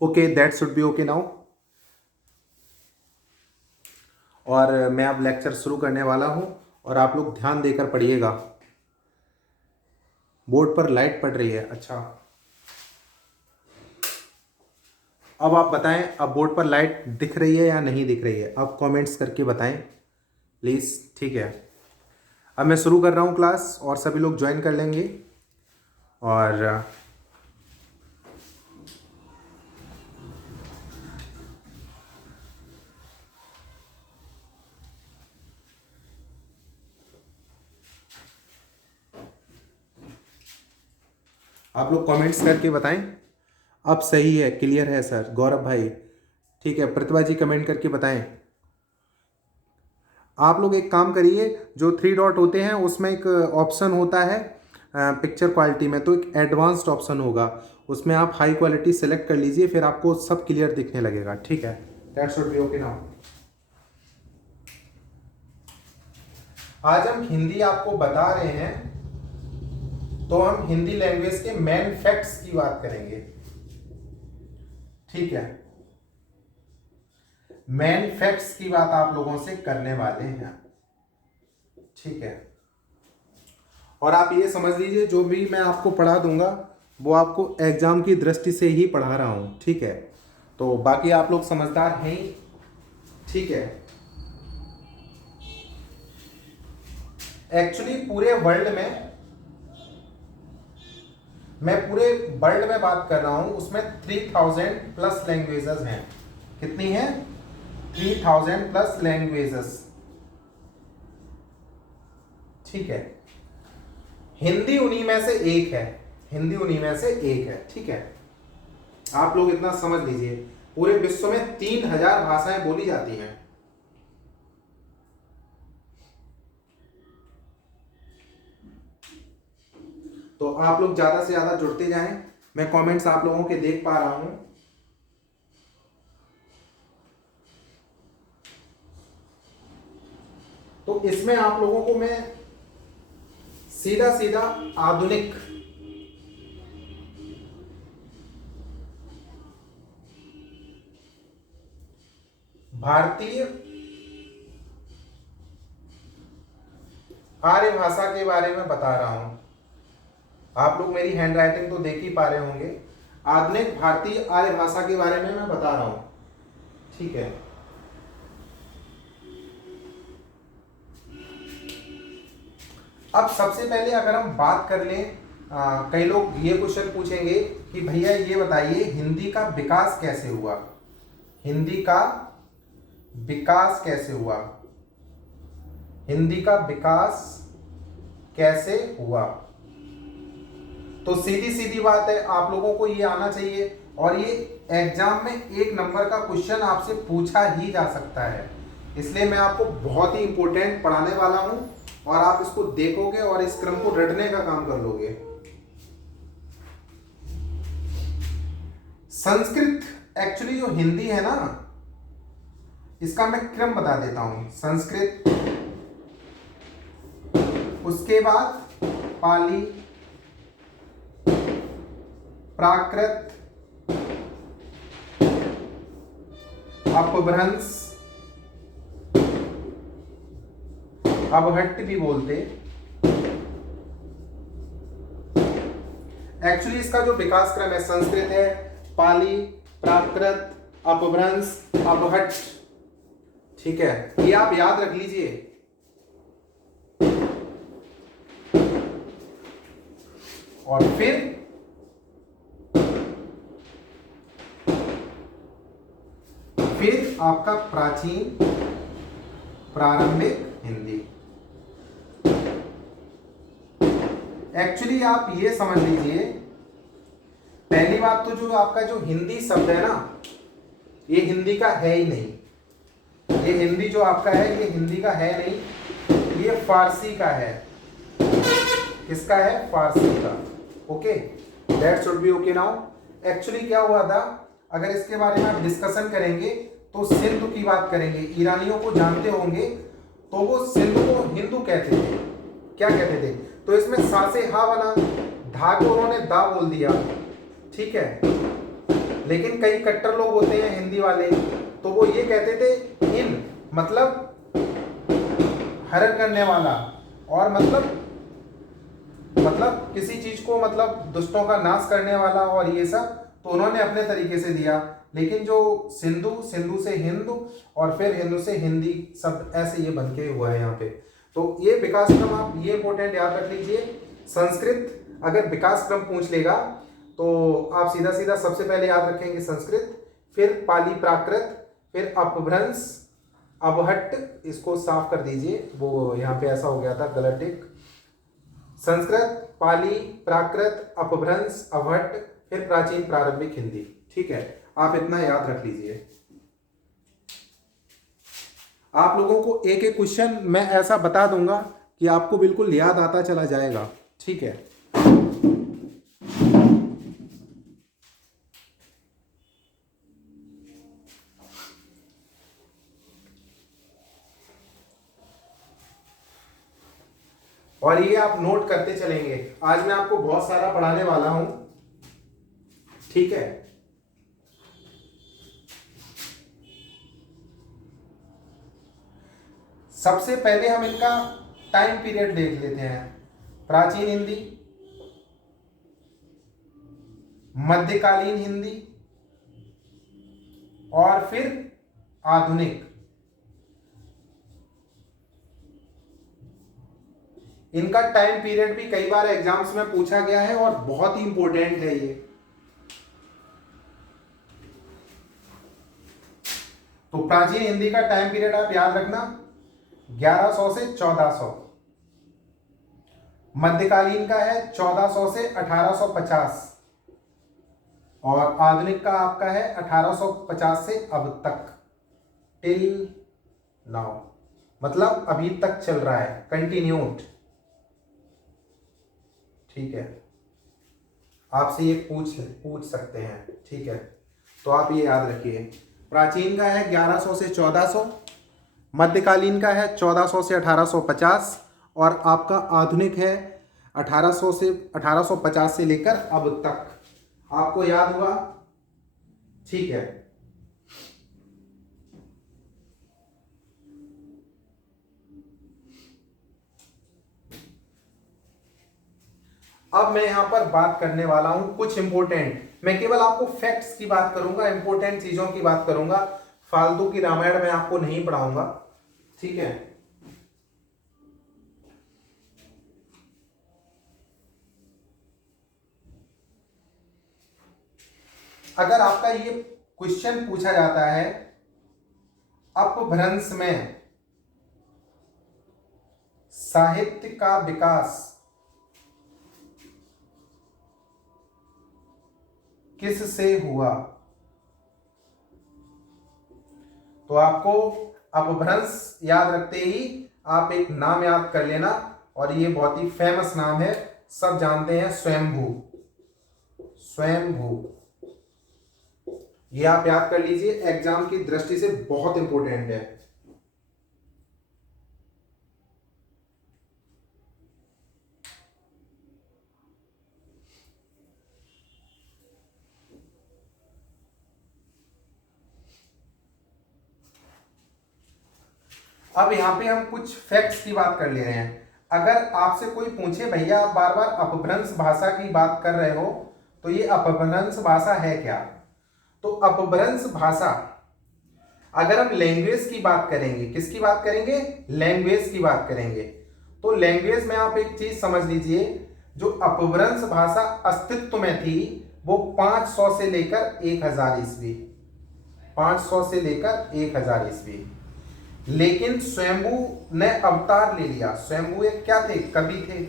Okay, that should be okay now. और मैं अब लेक्चर शुरू करने वाला हूं और आप लोग ध्यान देकर पढ़िएगा। बोर्ड पर लाइट पड़ रही है। अच्छा, अब आप बताएं, अब बोर्ड पर लाइट दिख रही है या नहीं दिख रही है? अब कमेंट्स करके बताएं प्लीज़। ठीक है, अब मैं शुरू कर रहा हूं क्लास और सभी लोग ज्वाइन कर लेंगे। और आप लोग कमेंट्स करके बताएं। अब सही है, क्लियर है सर, गौरव भाई। ठीक है, प्रतिभा जी कमेंट करके बताएं। आप लोग एक काम करिए, जो 3 डॉट होते हैं उसमें एक ऑप्शन होता है पिक्चर क्वालिटी में, तो एक एडवांस्ड ऑप्शन होगा, उसमें आप हाई क्वालिटी सेलेक्ट कर लीजिए, फिर आपको सब क्लियर दिखने लगेगा। ठीक है, that should be okay now. आज हम हिंदी आपको बता रहे हैं, तो हम हिंदी लैंग्वेज के मेन फैक्ट्स की बात करेंगे। ठीक है, मेन फैक्ट्स की बात आप लोगों से करने वाले हैं। ठीक है, और आप ये समझ लीजिए, जो भी मैं आपको पढ़ा दूंगा वो आपको एग्जाम की दृष्टि से ही पढ़ा रहा हूं। ठीक है, तो बाकी आप लोग समझदार हैं ही। ठीक है, एक्चुअली पूरे वर्ल्ड में, मैं पूरे वर्ल्ड में बात कर रहा हूं, उसमें 3000 प्लस लैंग्वेजेस हैं। कितनी हैं? 3000 प्लस लैंग्वेजेस। ठीक है, हिंदी उन्हीं में से एक है, हिंदी उन्हीं में से एक है। ठीक है, आप लोग इतना समझ लीजिए, पूरे विश्व में 3000 भाषाएं बोली जाती हैं। तो आप लोग ज्यादा से ज्यादा जुड़ते जाएं। मैं कमेंट्स आप लोगों के देख पा रहा हूं। तो इसमें आप लोगों को मैं सीधा सीधा आधुनिक भारतीय आर्य भाषा के बारे में बता रहा हूं। आप लोग मेरी हैंड राइटिंग तो देख ही पा रहे होंगे। आधुनिक भारतीय आर्य भाषा के बारे में मैं बता रहा हूं। ठीक है, अब सबसे पहले अगर हम बात कर लें, कई लोग ये क्वेश्चन पूछेंगे कि भैया ये बताइए, हिंदी का विकास कैसे हुआ? हिंदी का विकास कैसे हुआ? हिंदी का विकास कैसे हुआ? तो सीधी सीधी बात है, आप लोगों को ये आना चाहिए, और ये एग्जाम में 1 नंबर का क्वेश्चन आपसे पूछा ही जा सकता है। इसलिए मैं आपको बहुत ही इंपॉर्टेंट पढ़ाने वाला हूं, और आप इसको देखोगे और इस क्रम को रटने का काम कर लोगे। संस्कृत, एक्चुअली जो हिंदी है ना, इसका मैं क्रम बता देता हूं। संस्कृत, उसके बाद पाली, प्राकृत, अपभ्रंश, अवहट्ट भी बोलते। एक्चुअली इसका जो विकास क्रम है, संस्कृत है, पाली, प्राकृत, अपभ्रंश, अवहट्ट। ठीक है, ये आप याद रख लीजिए। और फिर आपका प्राचीन प्रारंभिक हिंदी। एक्चुअली आप ये समझ लीजिए, पहली बात तो जो आपका जो हिंदी शब्द है ना, ये हिंदी का है ही नहीं। ये हिंदी जो आपका है, ये हिंदी का है नहीं, ये फारसी का है। किसका है? फारसी का। Okay, that should be okay now. Actually क्या हुआ था, अगर इसके बारे में आप डिस्कशन करेंगे तो सिंधु की बात करेंगे। ईरानियों को जानते होंगे, तो वो सिंधु को हिंदू कहते थे। क्या कहते थे? तो इसमें सा से हा बना, धा को उन्होंने दा बोल दिया। ठीक है, लेकिन कई कट्टर लोग होते हैं हिंदी वाले, तो वो ये कहते थे इन मतलब हरण करने वाला, और मतलब किसी चीज को मतलब दुष्टों का नाश करने वाला और ये सब, तो उन्होंने अपने तरीके से दिया। लेकिन जो सिंधु, सिंधु से हिंदू, और फिर हिंदू से हिंदी, सब ऐसे ये बन के हुआ है यहाँ पे। तो ये विकास क्रम आप ये इंपॉर्टेंट याद रख लीजिए। संस्कृत अगर विकास क्रम पूछ लेगा तो आप सीधा सीधा सबसे पहले याद रखेंगे संस्कृत, फिर पाली प्राकृत, फिर अपभ्रंश अबहट्ट, इसको साफ कर दीजिए, वो यहाँ पे ऐसा हो गया था गलत टिक। संस्कृत, पाली, प्राकृत, अपभ्रंश, अबहट्ट, फिर प्राचीन प्रारंभिक हिंदी। ठीक है, आप इतना याद रख लीजिए। आप लोगों को एक एक क्वेश्चन मैं ऐसा बता दूंगा कि आपको बिल्कुल याद आता चला जाएगा। ठीक है, और ये आप नोट करते चलेंगे। आज मैं आपको बहुत सारा पढ़ाने वाला हूं। ठीक है, सबसे पहले हम इनका टाइम पीरियड देख लेते हैं। प्राचीन हिंदी, मध्यकालीन हिंदी, और फिर आधुनिक। इनका टाइम पीरियड भी कई बार एग्जाम्स में पूछा गया है और बहुत ही इंपॉर्टेंट है ये। तो प्राचीन हिंदी का टाइम पीरियड आप याद रखना 1100 से 1400। मध्यकालीन का है 1400 से 1850, और आधुनिक का आपका है 1850 से अब तक, टिल नाउ, मतलब अभी तक चल रहा है, कंटिन्यूड। ठीक है, आपसे ये पूछ सकते हैं। ठीक है, तो आप ये याद रखिए, प्राचीन का है 1100 से 1400, मध्यकालीन का है 1400 से 1850, और आपका आधुनिक है 1850 से लेकर अब तक। आपको याद हुआ? ठीक है, अब मैं यहां पर बात करने वाला हूं कुछ इंपॉर्टेंट। मैं केवल आपको फैक्ट्स की बात करूंगा, इंपॉर्टेंट चीजों की बात करूंगा, फालतू की रामायण मैं आपको नहीं पढ़ाऊंगा। ठीक है, अगर आपका ये क्वेश्चन पूछा जाता है अपभ्रंश में साहित्य का विकास किससे हुआ, तो आपको अपभ्रंश याद रखते ही आप एक नाम याद कर लेना, और ये बहुत ही फेमस नाम है, सब जानते हैं, स्वयंभू। स्वयंभू, ये आप याद कर लीजिए, एग्जाम की दृष्टि से बहुत इंपॉर्टेंट है। अब यहां पे हम कुछ फैक्ट्स की बात कर ले रहे हैं। अगर आपसे कोई पूछे भैया आप बार बार अपभ्रंश भाषा की बात कर रहे हो, तो ये अपभ्रंश भाषा है क्या? तो अपभ्रंश भाषा, अगर हम लैंग्वेज की बात करेंगे, किसकी बात करेंगे? लैंग्वेज की बात करेंगे। तो लैंग्वेज में आप एक चीज समझ लीजिए, जो अपभ्रंश भाषा अस्तित्व में थी वो 500 से लेकर 1000 ईस्वी, 500 से लेकर 1000 ईस्वी। लेकिन स्वयंभू ने अवतार ले लिया। स्वयंभू एक क्या थे? कवि थे।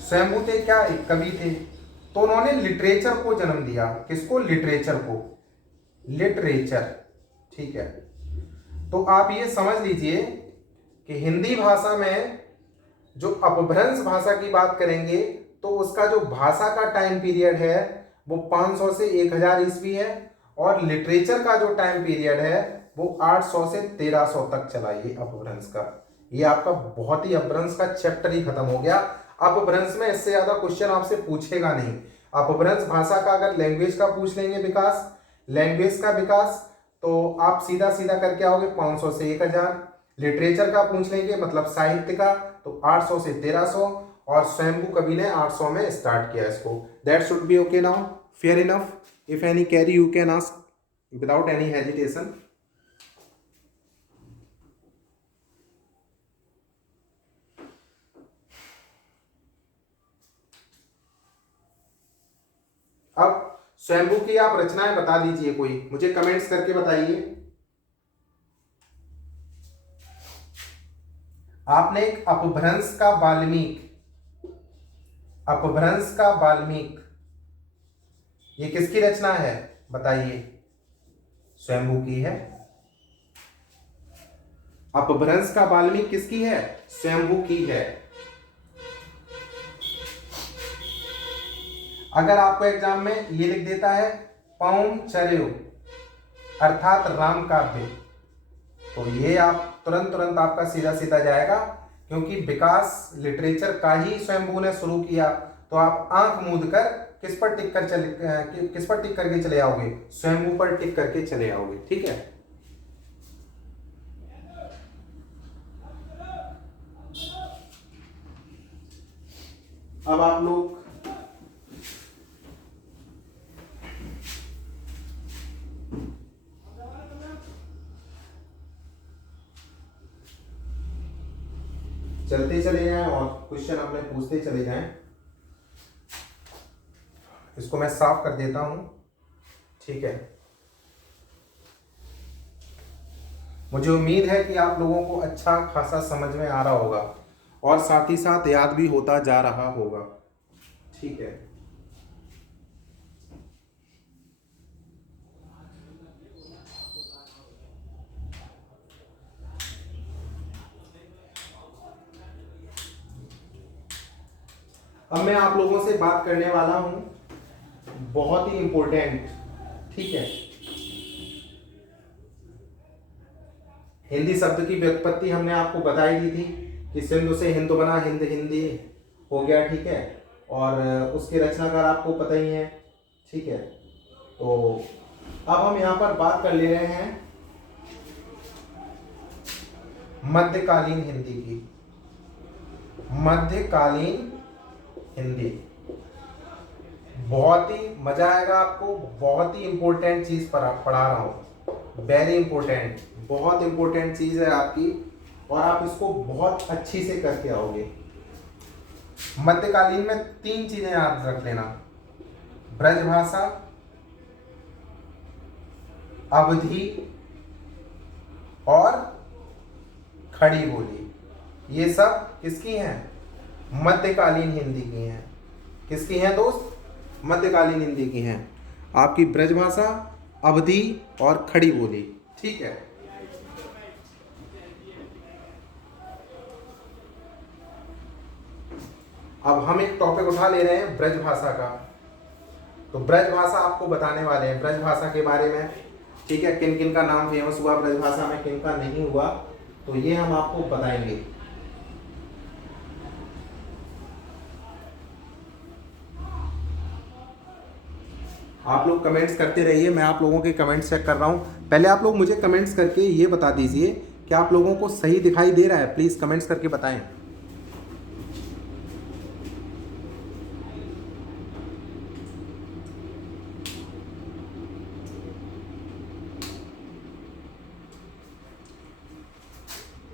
स्वयंभू थे क्या? एक कवि थे। तो उन्होंने लिटरेचर को जन्म दिया। किसको? लिटरेचर को। लिटरेचर, ठीक है। तो आप ये समझ लीजिए कि हिंदी भाषा में जो अपभ्रंश भाषा की बात करेंगे तो उसका जो भाषा का टाइम पीरियड है वो 500 से 1000 ईस्वी है, और लिटरेचर का जो टाइम पीरियड है वो 800 से 1300 तक चला ये अपभ्रंश का। ये आपका बहुत ही अपभ्रंश का चैप्टर ही खत्म हो गया। अपभ्रंश में इससे ज्यादा क्वेश्चन आपसे पूछेगा नहीं। अपभ्रंश भाषा का अगर लैंग्वेज का पूछ लेंगे विकास, लैंग्वेज का विकास, तो आप सीधा सीधा करके आओगे 500 से 1000। लिटरेचर का पूछ लेंगे मतलब साहित्य का, तो 800 से 1300, और स्वयंभू कवि ने 800 में स्टार्ट किया इसको। That should be okay now, fair enough. If any query you can ask without any hesitation. अब स्वयंभू की आप रचनाएं बता दीजिए, कोई मुझे कमेंट्स करके बताइए। आपने एक अपभ्रंश का वाल्मीकि, अपभ्रंश का वाल्मीकि, ये किसकी रचना है बताइए? स्वयंभू की है। अपभ्रंश का वाल्मीकि किसकी है? स्वयंभू की है। अगर आपको एग्जाम में ये लिख देता है पौंचर्यो अर्थात राम काव्य, तो ये आप तुरंत आपका सीधा सीधा जाएगा, क्योंकि विकास लिटरेचर का ही स्वयंभू ने शुरू किया। तो आप आंख मूंद कर किस पर टिक करके चले आओगे? स्वयंभू पर टिक करके चले आओगे, ठीक है। अब आप लोग चलते चले जाएं और क्वेश्चन अपने पूछते चले जाएं। इसको मैं साफ कर देता हूं, ठीक है। मुझे उम्मीद है कि आप लोगों को अच्छा खासा समझ में आ रहा होगा और साथ ही साथ याद भी होता जा रहा होगा, ठीक है। अब मैं आप लोगों से बात करने वाला हूं बहुत ही इंपॉर्टेंट, ठीक है। हिंदी शब्द की व्युत्पत्ति हमने आपको बताई दी थी कि सिंधु से हिंदू बना, हिंद हिंदी हो गया, ठीक है। और उसके रचनाकार आपको पता ही है, ठीक है। तो अब हम यहाँ पर बात कर ले रहे हैं मध्यकालीन हिंदी की। मध्यकालीन हिंदी बहुत ही मजा आएगा आपको, बहुत ही इंपॉर्टेंट चीज पढ़ा रहा हूं, वेरी इंपॉर्टेंट, बहुत इंपॉर्टेंट चीज है आपकी, और आप इसको बहुत अच्छी से करके आओगे। मध्यकालीन में 3 चीजें याद रख लेना: ब्रजभाषा, अवधी और खड़ी बोली। ये सब किसकी हैं? मध्यकालीन हिंदी की हैं। किसकी हैं दोस्त? मध्यकालीन हिंदी की हैं। आपकी ब्रजभाषा, अवधी और खड़ी बोली, ठीक है। अब हम एक टॉपिक उठा ले रहे हैं ब्रजभाषा का। तो ब्रजभाषा आपको बताने वाले हैं ब्रजभाषा के बारे में, ठीक है। किन किन का नाम फेमस हुआ ब्रजभाषा में, किन का नहीं हुआ, तो ये हम आपको बताएंगे। आप लोग कमेंट्स करते रहिए, मैं आप लोगों के कमेंट्स चेक कर रहा हूँ। पहले आप लोग मुझे कमेंट्स करके ये बता दीजिए कि आप लोगों को सही दिखाई दे रहा है, प्लीज़ कमेंट्स करके बताएं।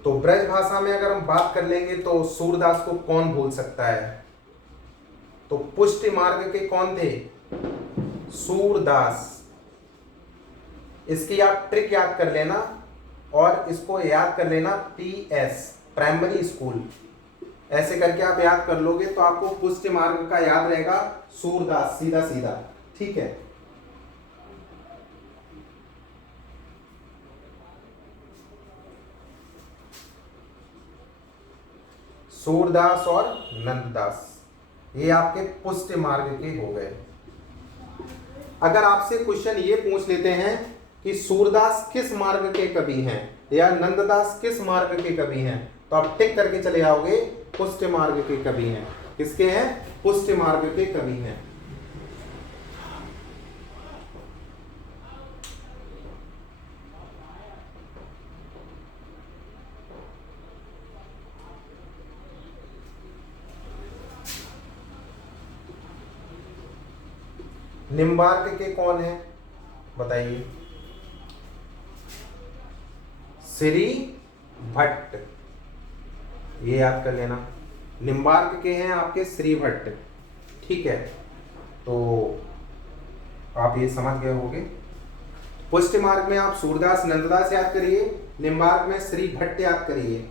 तो ब्रज भाषा में अगर हम बात कर लेंगे तो सूरदास को कौन भूल सकता है? तो पुष्टि मार्ग के कौन थे? सूरदास। इसकी आप ट्रिक याद कर लेना और इसको याद कर लेना PS, प्राइमरी स्कूल। ऐसे करके आप याद कर लोगे तो आपको पुष्टि मार्ग का याद रहेगा सूरदास, सीधा सीधा, ठीक है। सूरदास और नंददास, ये आपके पुष्टि मार्ग के हो गए। अगर आपसे क्वेश्चन ये पूछ लेते हैं कि सूरदास किस मार्ग के कवि हैं या नंददास किस मार्ग के कवि हैं, तो आप टिक करके चले आओगे पुष्टि मार्ग के कवि हैं। किसके हैं? पुष्टि मार्ग के कवि हैं। निम्बार्क के कौन है बताइए? श्री भट्ट, ये याद कर लेना। निम्बार्क के हैं आपके श्री भट्ट, ठीक है, तो आप ये समझ गए होंगे। पुष्टि मार्ग में आप सूरदास नंददास याद करिए, निम्बार्क में श्री भट्ट याद करिए।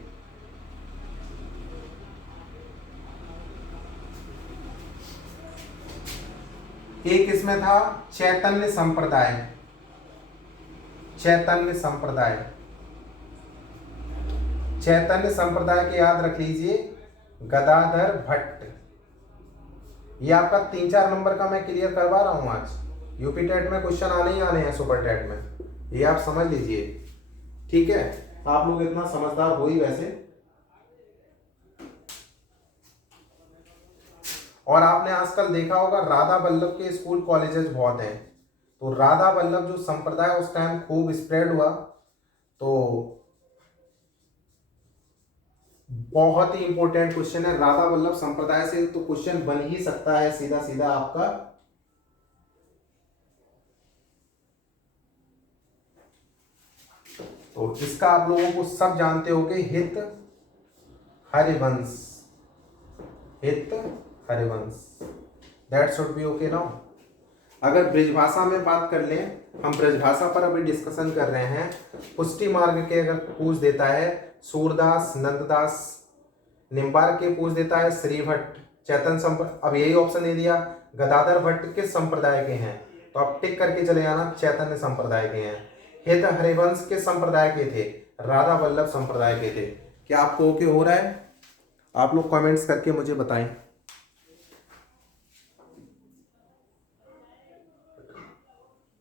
एक इसमें था चैतन्य संप्रदाय, चैतन्य संप्रदाय, चैतन्य संप्रदाय के याद रख लीजिए गदाधर भट्ट। ये आपका 3-4 नंबर का मैं क्लियर करवा रहा हूं आज। यूपी टेट में क्वेश्चन आने ही आने हैं, सुपर टेट में, ये आप समझ लीजिए, ठीक है। आप लोग इतना समझदार हो ही वैसे। और आपने आजकल देखा होगा राधा वल्लभ के स्कूल कॉलेजेस बहुत हैं, तो राधा वल्लभ जो संप्रदाय उस टाइम खूब स्प्रेड हुआ, तो बहुत ही इंपॉर्टेंट क्वेश्चन है। राधा वल्लभ संप्रदाय से तो क्वेश्चन बन ही सकता है सीधा सीधा आपका। तो इसका आप लोगों को सब जानते हो कि हित हरिवंश, हित Harivansh, that should be okay now. अगर ब्रजभाषा में बात कर लें, हम ब्रजभाषा पर अभी डिस्कशन कर रहे हैं। पुष्टि मार्ग के अगर पूछ देता है सूरदास नंददास, निम्बार्क के पूछ देता है श्री भट्ट, चैतन्य संप्रदाय, अब यही ऑप्शन दे दिया गदाधर भट्ट किस संप्रदाय के हैं, तो आप टिक करके चले जाना चैतन्य संप्रदाय के हैं। हित हरिवंश किस संप्रदाय के थे, राधा वल्लभ संप्रदाय के थे। क्या आपको ओके हो रहा है? आप लोग कमेंट्स करके मुझे बताएं।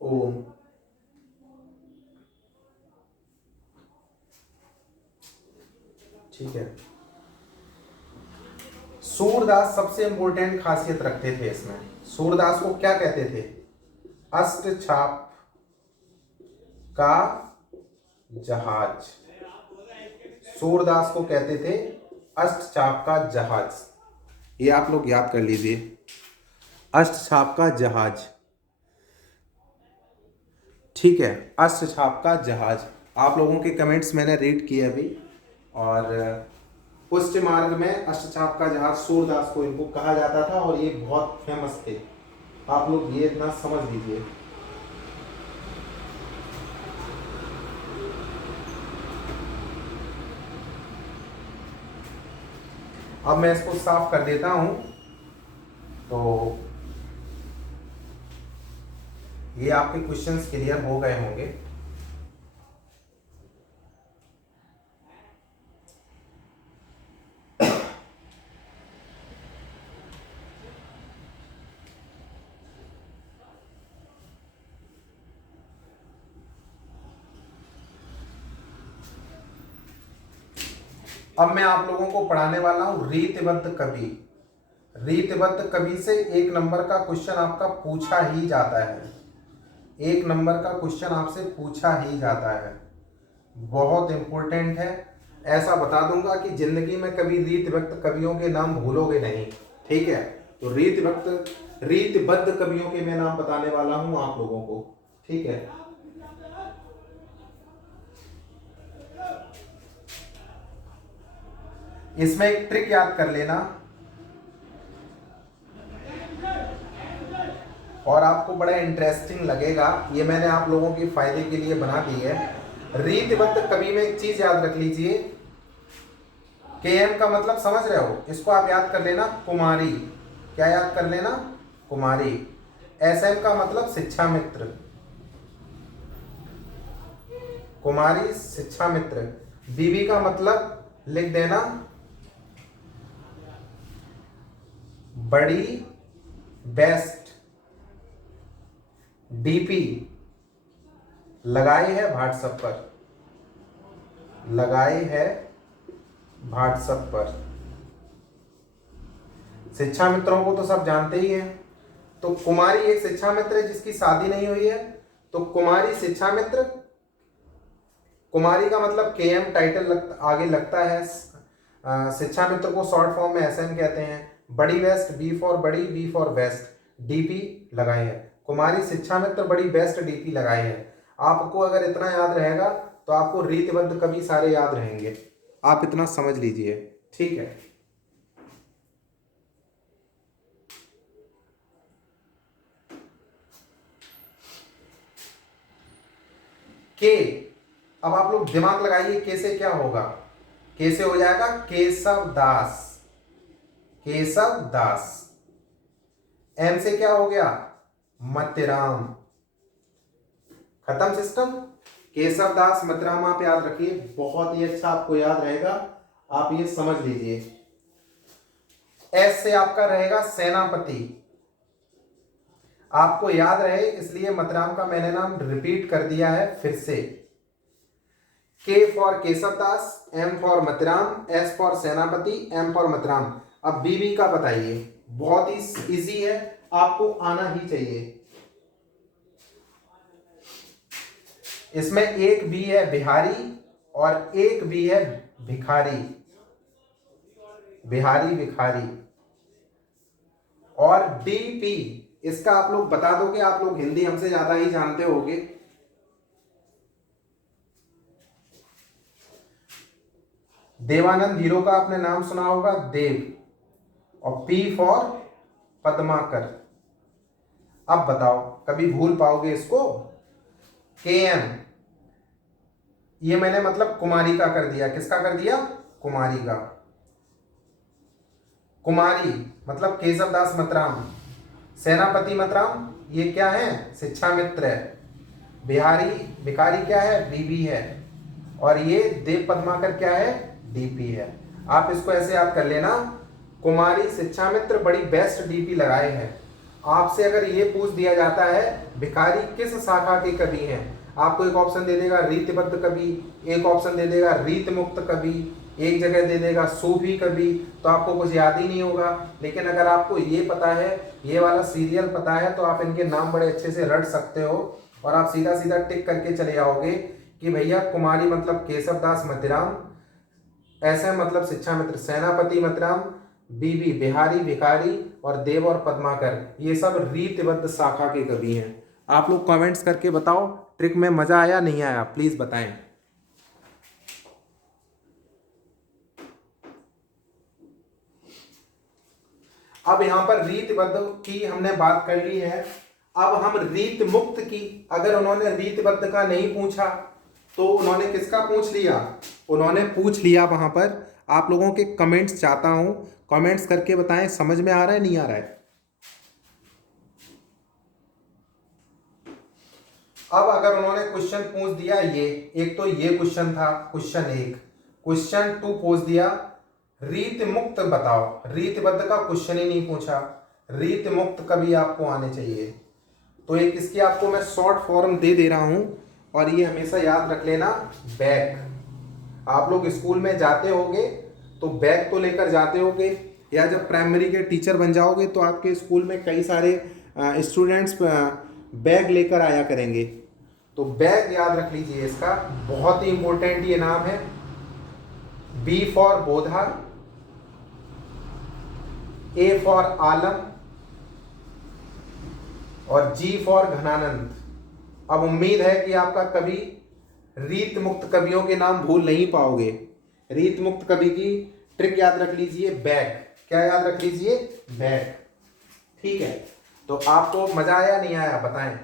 ओम, ठीक है। सूरदास सबसे इंपॉर्टेंट खासियत रखते थे इसमें। सूरदास को क्या कहते थे? अष्टछाप का जहाज, सूरदास को कहते थे अष्टछाप का जहाज। ये आप लोग याद कर लीजिए, अष्टछाप का जहाज, ठीक है, अष्टछाप का जहाज। आप लोगों के कमेंट्स मैंने रीड किए अभी। और पुष्टि मार्ग में अष्टछाप का जहाज सूरदास को इनको कहा जाता था, और ये बहुत फेमस थे। आप लोग ये इतना समझ लीजिए। अब मैं इसको साफ कर देता हूं, तो ये आपके क्वेश्चंस क्लियर हो गए होंगे। अब मैं आप लोगों को पढ़ाने वाला हूं रीतिबद्ध कवि। रीतिबद्ध कवि से 1 नंबर का क्वेश्चन आपका पूछा ही जाता है, 1 नंबर का क्वेश्चन आपसे पूछा ही जाता है, बहुत इंपॉर्टेंट है। ऐसा बता दूंगा कि जिंदगी में कभी रीतिबद्ध कवियों के नाम भूलोगे नहीं, ठीक है। तो रीतिबद्ध कवियों के मैं नाम बताने वाला हूं आप लोगों को, ठीक है। इसमें एक ट्रिक याद कर लेना, और आपको बड़ा इंटरेस्टिंग लगेगा। ये मैंने आप लोगों के फायदे के लिए बना दी है। रीतिबद्ध कवि में एक चीज याद रख लीजिए, KM का मतलब समझ रहे हो, इसको आप याद कर लेना कुमारी। क्या याद कर लेना? कुमारी। SM का मतलब शिक्षा मित्र, कुमारी शिक्षा मित्र। BB का मतलब लिख देना बड़ी बेस्ट। DP लगाई है व्हाट्सएप पर, लगाई है व्हाट्सएप पर। शिक्षा मित्रों को तो सब जानते ही हैं। तो कुमारी एक शिक्षा मित्र है जिसकी शादी नहीं हुई है, तो कुमारी शिक्षा मित्र। कुमारी का मतलब KM टाइटल आगे लगता है। शिक्षा मित्र को शॉर्ट फॉर्म में SM कहते हैं। बड़ी वेस्ट, B फॉर बड़ी, B फॉर वेस्ट, DP लगाए हैं। कुमारी शिक्षा मित्र बड़ी बेस्ट डीपी लगाई है। आपको अगर इतना याद रहेगा तो आपको रीतिबद्ध कवि सारे याद रहेंगे, आप इतना समझ लीजिए, ठीक है। के, अब आप लोग दिमाग लगाइए, के से क्या होगा, के से हो जाएगा केशव दास, केशव दास। एम से क्या हो गया, मतिराम। खत्म सिस्टम। केशव दास मतिराम आप याद रखिए, बहुत ही अच्छा आपको याद रहेगा, आप ये समझ लीजिए। एस से आपका रहेगा सेनापति, आपको याद रहे इसलिए मतिराम का मैंने नाम रिपीट कर दिया है फिर से। K for Keshav Das, M for Matiram, S for Senapati, M for Matiram. अब बीबी का बताइए, बहुत ही इजी है, आपको आना ही चाहिए। इसमें एक बी है बिहारी और एक बी है भिखारी, बिहारी भिखारी। और डीपी, इसका आप लोग बता दोगे, आप लोग हिंदी हमसे ज्यादा ही जानते होगे। देवानंद हीरो का आपने नाम सुना होगा, देव। और पी फॉर पद्माकर। अब बताओ कभी भूल पाओगे इसको। के एम, ये मैंने मतलब कुमारी का कर दिया, किसका कर दिया, कुमारी का। कुमारी मतलब केशव दास मतिराम, सेनापति मतिराम ये क्या है, शिक्षा मित्र है। बिहारी भिखारी क्या है, बीबी है। और ये देव पद्माकर क्या है, डीपी है। आप इसको ऐसे याद कर लेना, कुमारी शिक्षा मित्र बड़ी बेस्ट डीपी लगाए हैं। आपसे अगर ये पूछ दिया जाता है भिखारी किस शाखा के कवि हैं, आपको एक ऑप्शन दे देगा रीतिबद्ध कवि, एक ऑप्शन दे देगा रीत मुक्त कवि, एक जगह दे देगा सूफी कवि, तो आपको कुछ याद ही नहीं होगा। लेकिन अगर आपको ये पता है, ये वाला सीरियल पता है, तो आप इनके नाम बड़े अच्छे से रट सकते हो और आप सीधा सीधा टिक करके चले जाओगे कि भैया कुमारी मतलब केशव दास मतिराम, ऐसे मतलब शिक्षा मित्र सेनापति मतिराम, बीबी बिहारी भिखारी और देव और पद्माकर ये सब रीतिबद्ध शाखा के कवि हैं। आप लोग कमेंट्स करके बताओ ट्रिक में मजा आया नहीं आया, प्लीज बताएं। अब यहां पर रीतबद्ध की हमने बात कर ली है, अब हम रीत मुक्त की, अगर उन्होंने रीतबद्ध का नहीं पूछा तो उन्होंने किसका पूछ लिया, उन्होंने पूछ लिया वहां पर। आप लोगों के कमेंट्स चाहता हूं, कमेंट्स करके बताएं समझ में आ रहा है नहीं आ रहा है। अब अगर उन्होंने क्वेश्चन पूछ दिया, ये एक तो ये क्वेश्चन था क्वेश्चन 1, क्वेश्चन 2 पूछ दिया रीत मुक्त बताओ, रीतबद्ध का क्वेश्चन ही नहीं पूछा, रीत मुक्त कभी आपको आने चाहिए। तो एक इसकी आपको मैं शॉर्ट फॉर्म दे दे रहा हूं और ये हमेशा याद रख लेना, बैग। आप लोग स्कूल में जाते होगे तो बैग तो लेकर जाते होगे, या जब प्राइमरी के टीचर बन जाओगे तो आपके स्कूल में कई सारे स्टूडेंट्स बैग लेकर आया करेंगे। तो बैग याद रख लीजिए, इसका बहुत ही इंपॉर्टेंट ये नाम है। B for Bodha, A for Alam और जी फॉर घनानंद। अब उम्मीद है कि आपका कभी रीत मुक्त कवियों के नाम भूल नहीं पाओगे। रीत मुक्त कवि की ट्रिक याद रख लीजिए, बैग। क्या याद रख लीजिए, बैग। ठीक है, तो आपको मजा आया नहीं आया बताएं।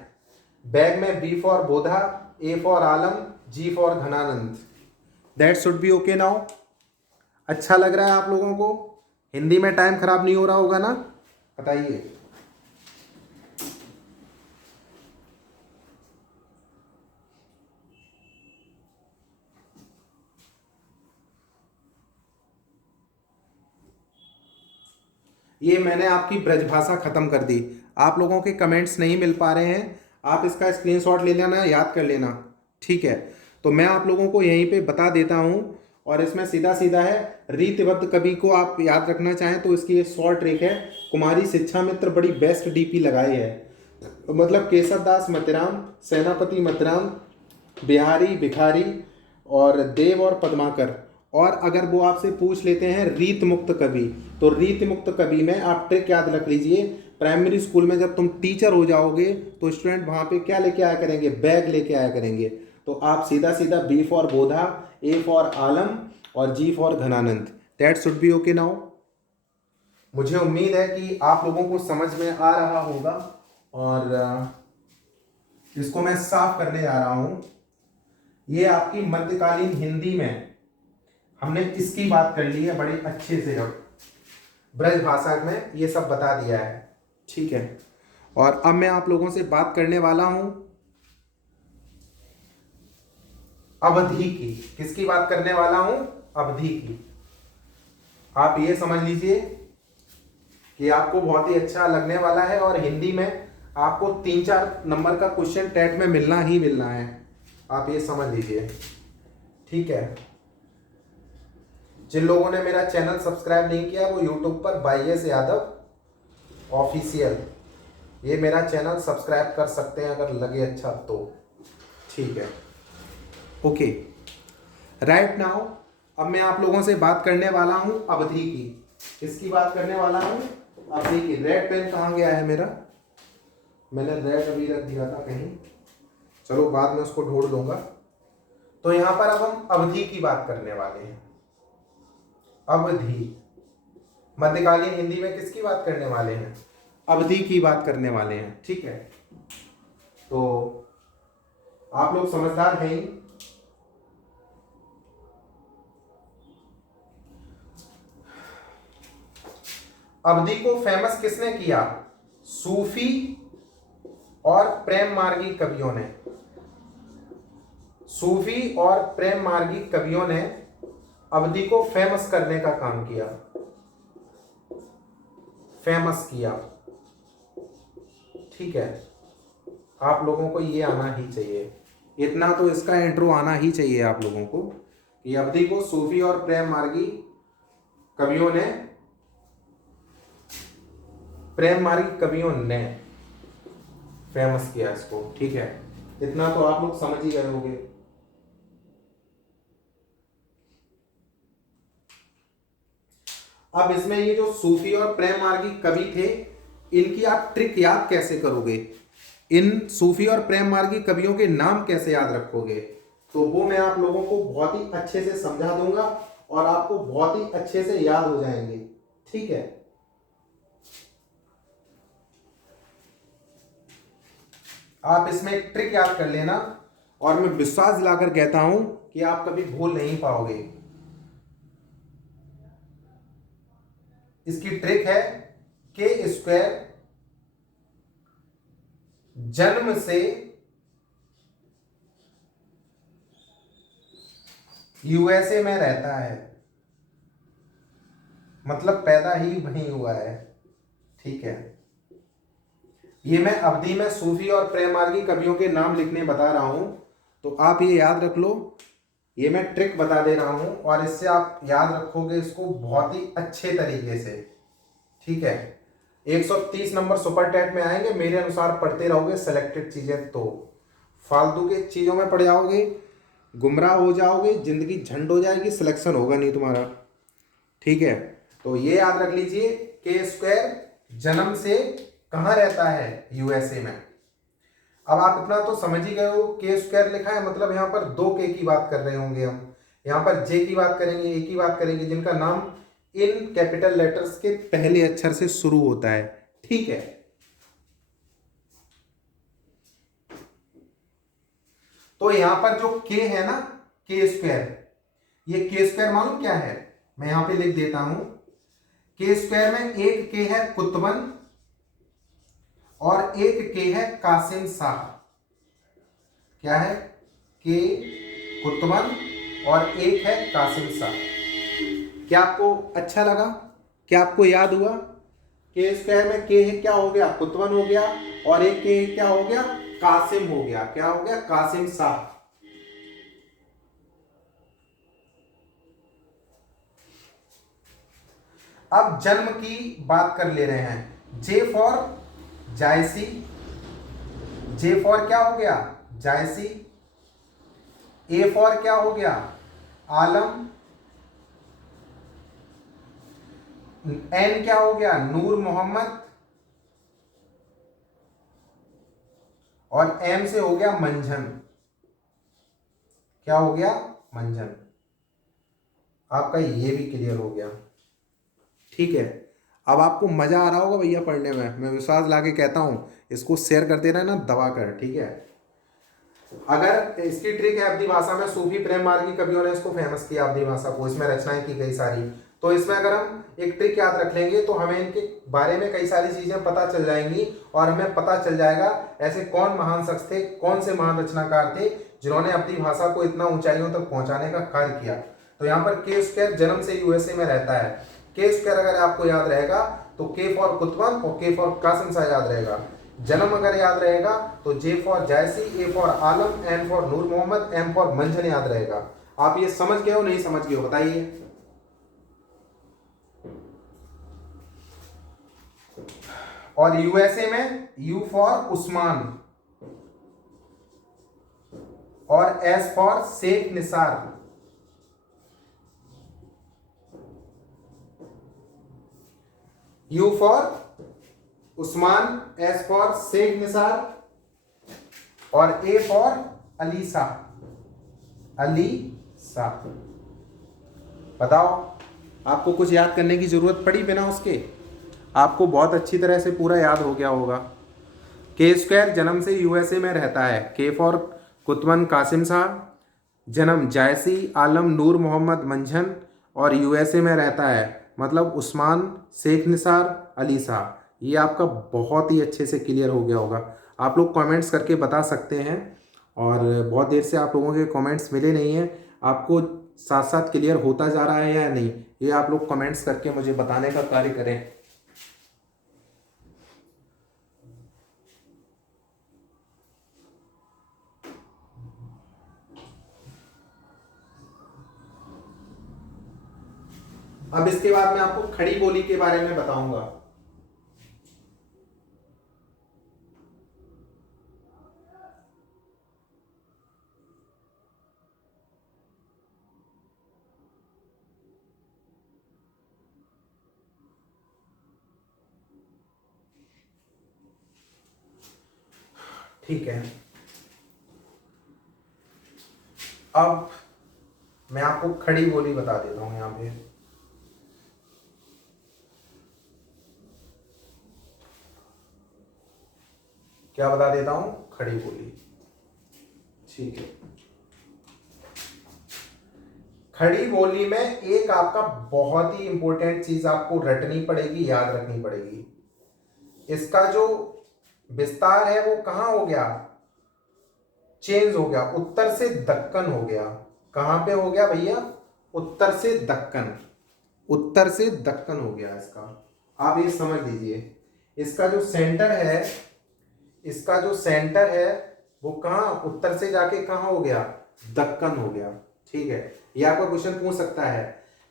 बैग में B for Bodha, A for Alam, G for Ghananand. That should be okay now. अच्छा लग रहा है आप लोगों को, हिंदी में टाइम खराब नहीं हो रहा होगा ना, बताइए। ये मैंने आपकी ब्रजभाषा खत्म कर दी, आप लोगों के कमेंट्स नहीं मिल पा रहे हैं, आप इसका स्क्रीनशॉट ले लेना, याद कर लेना, ठीक है। तो मैं आप लोगों को यहीं पे बता देता हूं, और इसमें सीधा सीधा है रीतिबद्ध कवि को आप याद रखना चाहें तो इसकी ये शॉर्ट ट्रिक है, कुमारी शिक्षा मित्र बड़ी बेस्ट डीपी लगाई है, मतलब केशव दास मतिराम, सेनापति मतिराम, बिहारी भिखारी और देव और पद्माकर। और अगर वो आपसे पूछ लेते हैं रीत मुक्त कवि, तो रीत मुक्त कवि में आप ट्रिक याद रख लीजिए, प्राइमरी स्कूल में जब तुम टीचर हो जाओगे तो स्टूडेंट वहाँ पे क्या लेके आया करेंगे, बैग लेके आया करेंगे। तो आप सीधा सीधा B for Bodha, A for Alam और G for Ghananand, that should be okay now. मुझे उम्मीद है कि आप लोगों को समझ में आ रहा होगा और इसको मैं साफ करने जा रहा हूं। ये आपकी मध्यकालीन हिंदी में हमने इसकी बात कर ली है बड़े अच्छे से, अब ब्रज भाषा में ये सब बता दिया है, ठीक है। और अब मैं आप लोगों से बात करने वाला हूं अवधि की। किसकी बात करने वाला हूं, अवधि की। आप ये समझ लीजिए कि आपको बहुत ही अच्छा लगने वाला है और हिंदी में आपको 3-4 नंबर का क्वेश्चन टेट में मिलना ही मिलना है, आप ये समझ लीजिए, ठीक है। जिन लोगों ने मेरा चैनल सब्सक्राइब नहीं किया वो यूट्यूब पर YS यादव ऑफिशियल, ये मेरा चैनल सब्सक्राइब कर सकते हैं अगर लगे अच्छा तो, ठीक है, ओके। राइट नाउ अब मैं आप लोगों से बात करने वाला हूं अवधि की। किसकी बात करने वाला हूं, अवधि की। रेड पेन कहाँ गया है मेरा, मैंने रेड अभी रख दिया था कहीं, चलो बाद में उसको ढूंढ लूंगा। तो यहां पर अब हम अवधि की बात करने वाले हैं। अवधि मध्यकालीन हिंदी में किसकी बात करने वाले हैं, अवधि की बात करने वाले हैं, ठीक है। तो आप लोग समझदार हैं ही। अवधि को फेमस किसने किया, सूफी और प्रेम मार्गी कवियों ने। सूफी और प्रेम मार्गी कवियों ने अवधि को फेमस करने का काम किया, फेमस किया, ठीक है। आप लोगों को ये आना ही चाहिए, इतना तो इसका इंट्रो आना ही चाहिए आप लोगों को कि अवधि को सूफी और प्रेम मार्गी कवियों ने, प्रेम मार्गी कवियों ने फेमस किया इसको, ठीक है। इतना तो आप लोग समझ ही गए होंगे। अब इसमें ये जो सूफी और प्रेम मार्गी कवि थे, इनकी आप ट्रिक याद कैसे करोगे, इन सूफी और प्रेम मार्गी कवियों के नाम कैसे याद रखोगे, तो वो मैं आप लोगों को बहुत ही अच्छे से समझा दूंगा और आपको बहुत ही अच्छे से याद हो जाएंगे, ठीक है। आप इसमें एक ट्रिक याद कर लेना और मैं विश्वास दिलाकर कहता हूं कि आप कभी भूल नहीं पाओगे। इसकी ट्रिक है K² जन्म से USA में रहता है, मतलब पैदा ही वहीं हुआ है, ठीक है। ये मैं अवधि में सूफी और प्रेम मार्गी कवियों के नाम लिखने बता रहा हूं, तो आप ये याद रख लो, ये मैं ट्रिक बता दे रहा हूं और इससे आप याद रखोगे इसको बहुत ही अच्छे तरीके से, ठीक है। 130 नंबर सुपर टेट में आएंगे, मेरे अनुसार पढ़ते रहोगे सेलेक्टेड चीजें, तो फालतू के चीजों में पड़ जाओगे, गुमराह हो जाओगे, जिंदगी झंड हो जाएगी, सिलेक्शन होगा नहीं तुम्हारा, ठीक है। तो ये याद रख लीजिए K² जन्म से कहाँ रहता है, USA में। अब आप इतना तो समझ ही गए हो, K² लिखा है मतलब यहाँ पर 2 K की बात कर रहे होंगे हम, यहाँ पर J की बात करेंगे, A की बात करेंगे, जिनका नाम इन कैपिटल लेटर्स के पहले अक्षर से शुरू होता है, ठीक है। तो यहां पर जो K है ना, K², ये K² मालूम क्या है, मैं यहां पे लिख देता हूं। K² में एक K है कुतुबन और एक K है कासिम शाह। क्या है, K कुतुबन और एक है कासिम शाह। क्या आपको अच्छा लगा, क्या आपको याद हुआ, K² में K है क्या हो गया, कुतुबन हो गया, और एक K क्या हो गया, कासिम हो गया, क्या हो गया, कासिम शाह। अब जन्म की बात कर ले रहे हैं। J for Jayasi, J for क्या हो गया, जायसी। A फॉर क्या हो गया, आलम। N क्या हो गया, नूर मोहम्मद। और एम से हो गया मंझन। क्या हो गया? मंझन। आपका ये भी क्लियर हो गया। ठीक है, अब आपको मजा आ रहा होगा भैया पढ़ने में, मैं विश्वास लाके कहता हूं। इसको शेयर कर देना ना दबा कर, ठीक है। अगर इसकी ट्रिक है अवधी भाषा में, सूफी प्रेम मार्गी कवियों ने इसको फेमस किया अवधी भाषा को, इसमें रचनाएं की गई सारी। तो इसमें अगर हम एक ट्रिक याद रख लेंगे तो हमें इनके बारे में कई सारी चीजें पता चल जाएंगी, और हमें पता चल जाएगा ऐसे कौन महान शख्स थे, कौन से महान रचनाकार थे जिन्होंने अपनी भाषा को इतना ऊंचाइयों तक पहुंचाने का कार्य किया। तो यहाँ पर के स्क्वायर जन्म से यूएसए में रहता है। के स्क्वायर अगर आपको याद रहेगा तो के फॉर कुतुबन और के फॉर कासिम शाह याद रहेगा। जन्म अगर याद रहेगा तो J for Jayasi, A for Alam, N for Noor Mohammad, M for Manjhan याद रहेगा। आप ये समझ गए हो नहीं समझ गए हो बताइए। और यूएसए में यू फॉर उस्मान और S for Sheikh Nisar. U for Usman, S for Sheikh Nisar और ए फॉर अली शाह। अली शाह। बताओ, आपको कुछ याद करने की जरूरत पड़ी बिना उसके? आपको बहुत अच्छी तरह से पूरा याद हो गया होगा। के स्क्वायर जन्म से यूएसए में रहता है। के फॉर कुतुबन कासिम शाह, जन्म जायसी आलम नूर मोहम्मद मंझन और यूएसए में रहता है, मतलब उस्मान, शेख निसार, अली शाह। ये आपका बहुत ही अच्छे से क्लियर हो गया होगा। आप लोग कमेंट्स करके बता सकते हैं, और बहुत देर से आप लोगों के कमेंट्स मिले नहीं हैं। आपको साथ साथ क्लियर होता जा रहा है या नहीं, ये आप लोग कमेंट्स करके मुझे बताने का कार्य करें। अब इसके बाद मैं आपको खड़ी बोली के बारे में बताऊंगा। ठीक है, अब मैं आपको खड़ी बोली बता देता हूं। यहां पे क्या बता देता हूं? खड़ी बोली। ठीक है, खड़ी बोली में एक आपका बहुत ही इंपॉर्टेंट चीज आपको रटनी पड़ेगी, याद रखनी पड़ेगी। इसका जो विस्तार है वो कहां हो गया? चेंज हो गया, उत्तर से दक्कन हो गया। कहां पे हो गया भैया? उत्तर से दक्कन। उत्तर से दक्कन हो गया इसका। आप ये समझ लीजिए, इसका जो सेंटर है, इसका जो सेंटर है वो कहां, उत्तर से जाके कहां हो गया? दक्कन हो गया। ठीक है, ये आपका क्वेश्चन पूछ सकता है,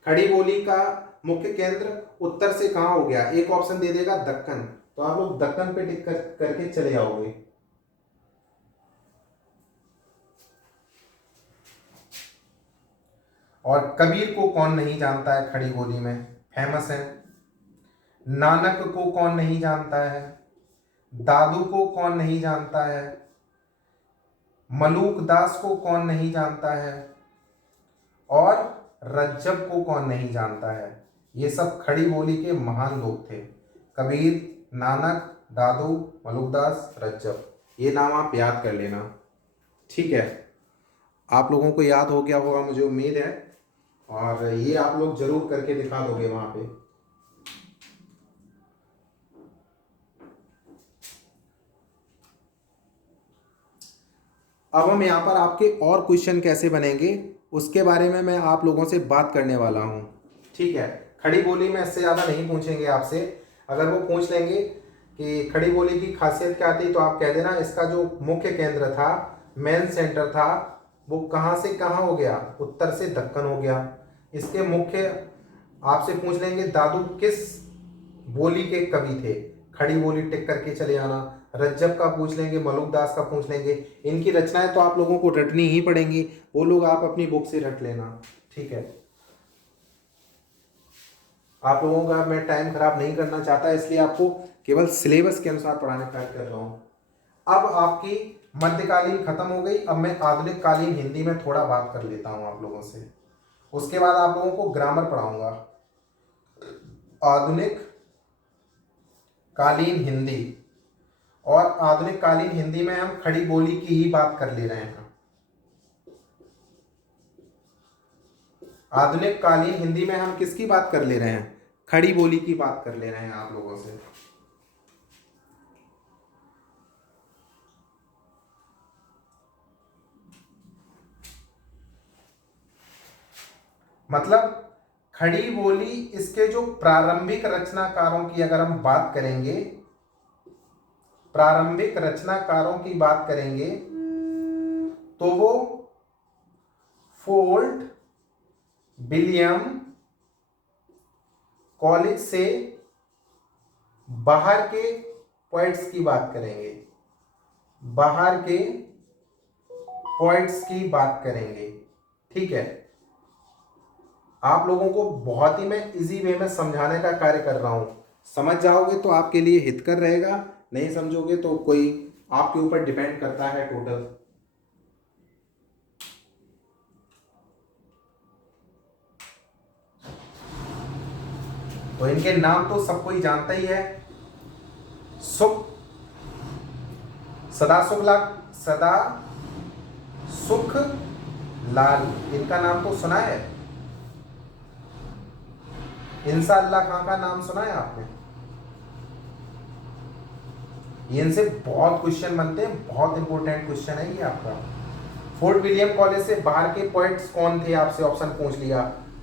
खड़ी बोली का मुख्य केंद्र उत्तर से कहां हो गया? एक ऑप्शन दे देगा दक्कन, तो आप लोग दक्कन पे टिक करके चले जाओगे। और कबीर को कौन नहीं जानता है खड़ी बोली में, फेमस है। नानक को कौन नहीं जानता है? दादू को कौन नहीं जानता है? मलूक दास को कौन नहीं जानता है? और रज्जब को कौन नहीं जानता है? ये सब खड़ी बोली के महान लोग थे। कबीर, नानक, दादू, मलूकदास, रज्जब, ये नाम आप याद कर लेना। ठीक है, आप लोगों को याद हो गया होगा मुझे उम्मीद है, और ये आप लोग जरूर करके दिखा दोगे वहां पे। अब हम यहाँ पर आपके और क्वेश्चन कैसे बनेंगे उसके बारे में मैं आप लोगों से बात करने वाला हूँ। ठीक है, खड़ी बोली में इससे ज़्यादा नहीं पूछेंगे आपसे। अगर वो पूछ लेंगे कि खड़ी बोली की खासियत क्या थी, तो आप कह देना इसका जो मुख्य केंद्र था, मेन सेंटर था, वो कहाँ से कहाँ हो गया? उत्तर से दक्कन हो गया। इसके मुख्य आपसे पूछ लेंगे दादू किस बोली के कवि थे, खड़ी बोली टिक करके चले आना। रज्जब का पूछ लेंगे, मलुकदास का पूछ लेंगे। इनकी रचनाएं तो आप लोगों को रटनी ही पड़ेंगी, वो लोग आप अपनी बुक से रट लेना। ठीक है, आप लोगों का मैं टाइम खराब नहीं करना चाहता, इसलिए आपको केवल सिलेबस के अनुसार पढ़ाने का कर रहा हूँ। अब आपकी मध्यकालीन खत्म हो गई। अब मैं आधुनिक कालीन हिंदी में थोड़ा बात कर लेता हूं आप लोगों से। उसके बाद आप लोगों को ग्रामर पढ़ाऊंगा। आधुनिक कालीन हिंदी, और आधुनिक कालीन हिंदी में हम खड़ी बोली की ही बात कर ले रहे हैं। आधुनिक कालीन हिंदी में हम किसकी बात कर ले रहे हैं? खड़ी बोली की बात कर ले रहे हैं आप लोगों से। मतलब खड़ी बोली, इसके जो प्रारंभिक रचनाकारों की अगर हम बात करेंगे, प्रारंभिक रचनाकारों की बात करेंगे तो वो फोर्ट विलियम कॉलेज से बाहर के पोएट्स की बात करेंगे, बाहर के पोएट्स की बात करेंगे। ठीक है, आप लोगों को बहुत ही मैं इजी वे में समझाने का कार्य कर रहा हूं। समझ जाओगे तो आपके लिए हितकर रहेगा, नहीं समझोगे तो कोई आपके ऊपर डिपेंड करता है टोटल। तो इनके नाम तो सब कोई जानता ही है। सुख, सदा सुख लाल, सदा सुख लाल, इनका नाम तो सुना है। इंशाअल्लाह खां का नाम सुना है आपने? इनसे बहुत क्वेश्चन बनते हैं, बहुत इंपॉर्टेंट क्वेश्चन है ये आपका। फोर्ट विलियम कॉलेज से बाहर के पोएट्स कौन थे, आपसे ऑप्शन पूछ लिया,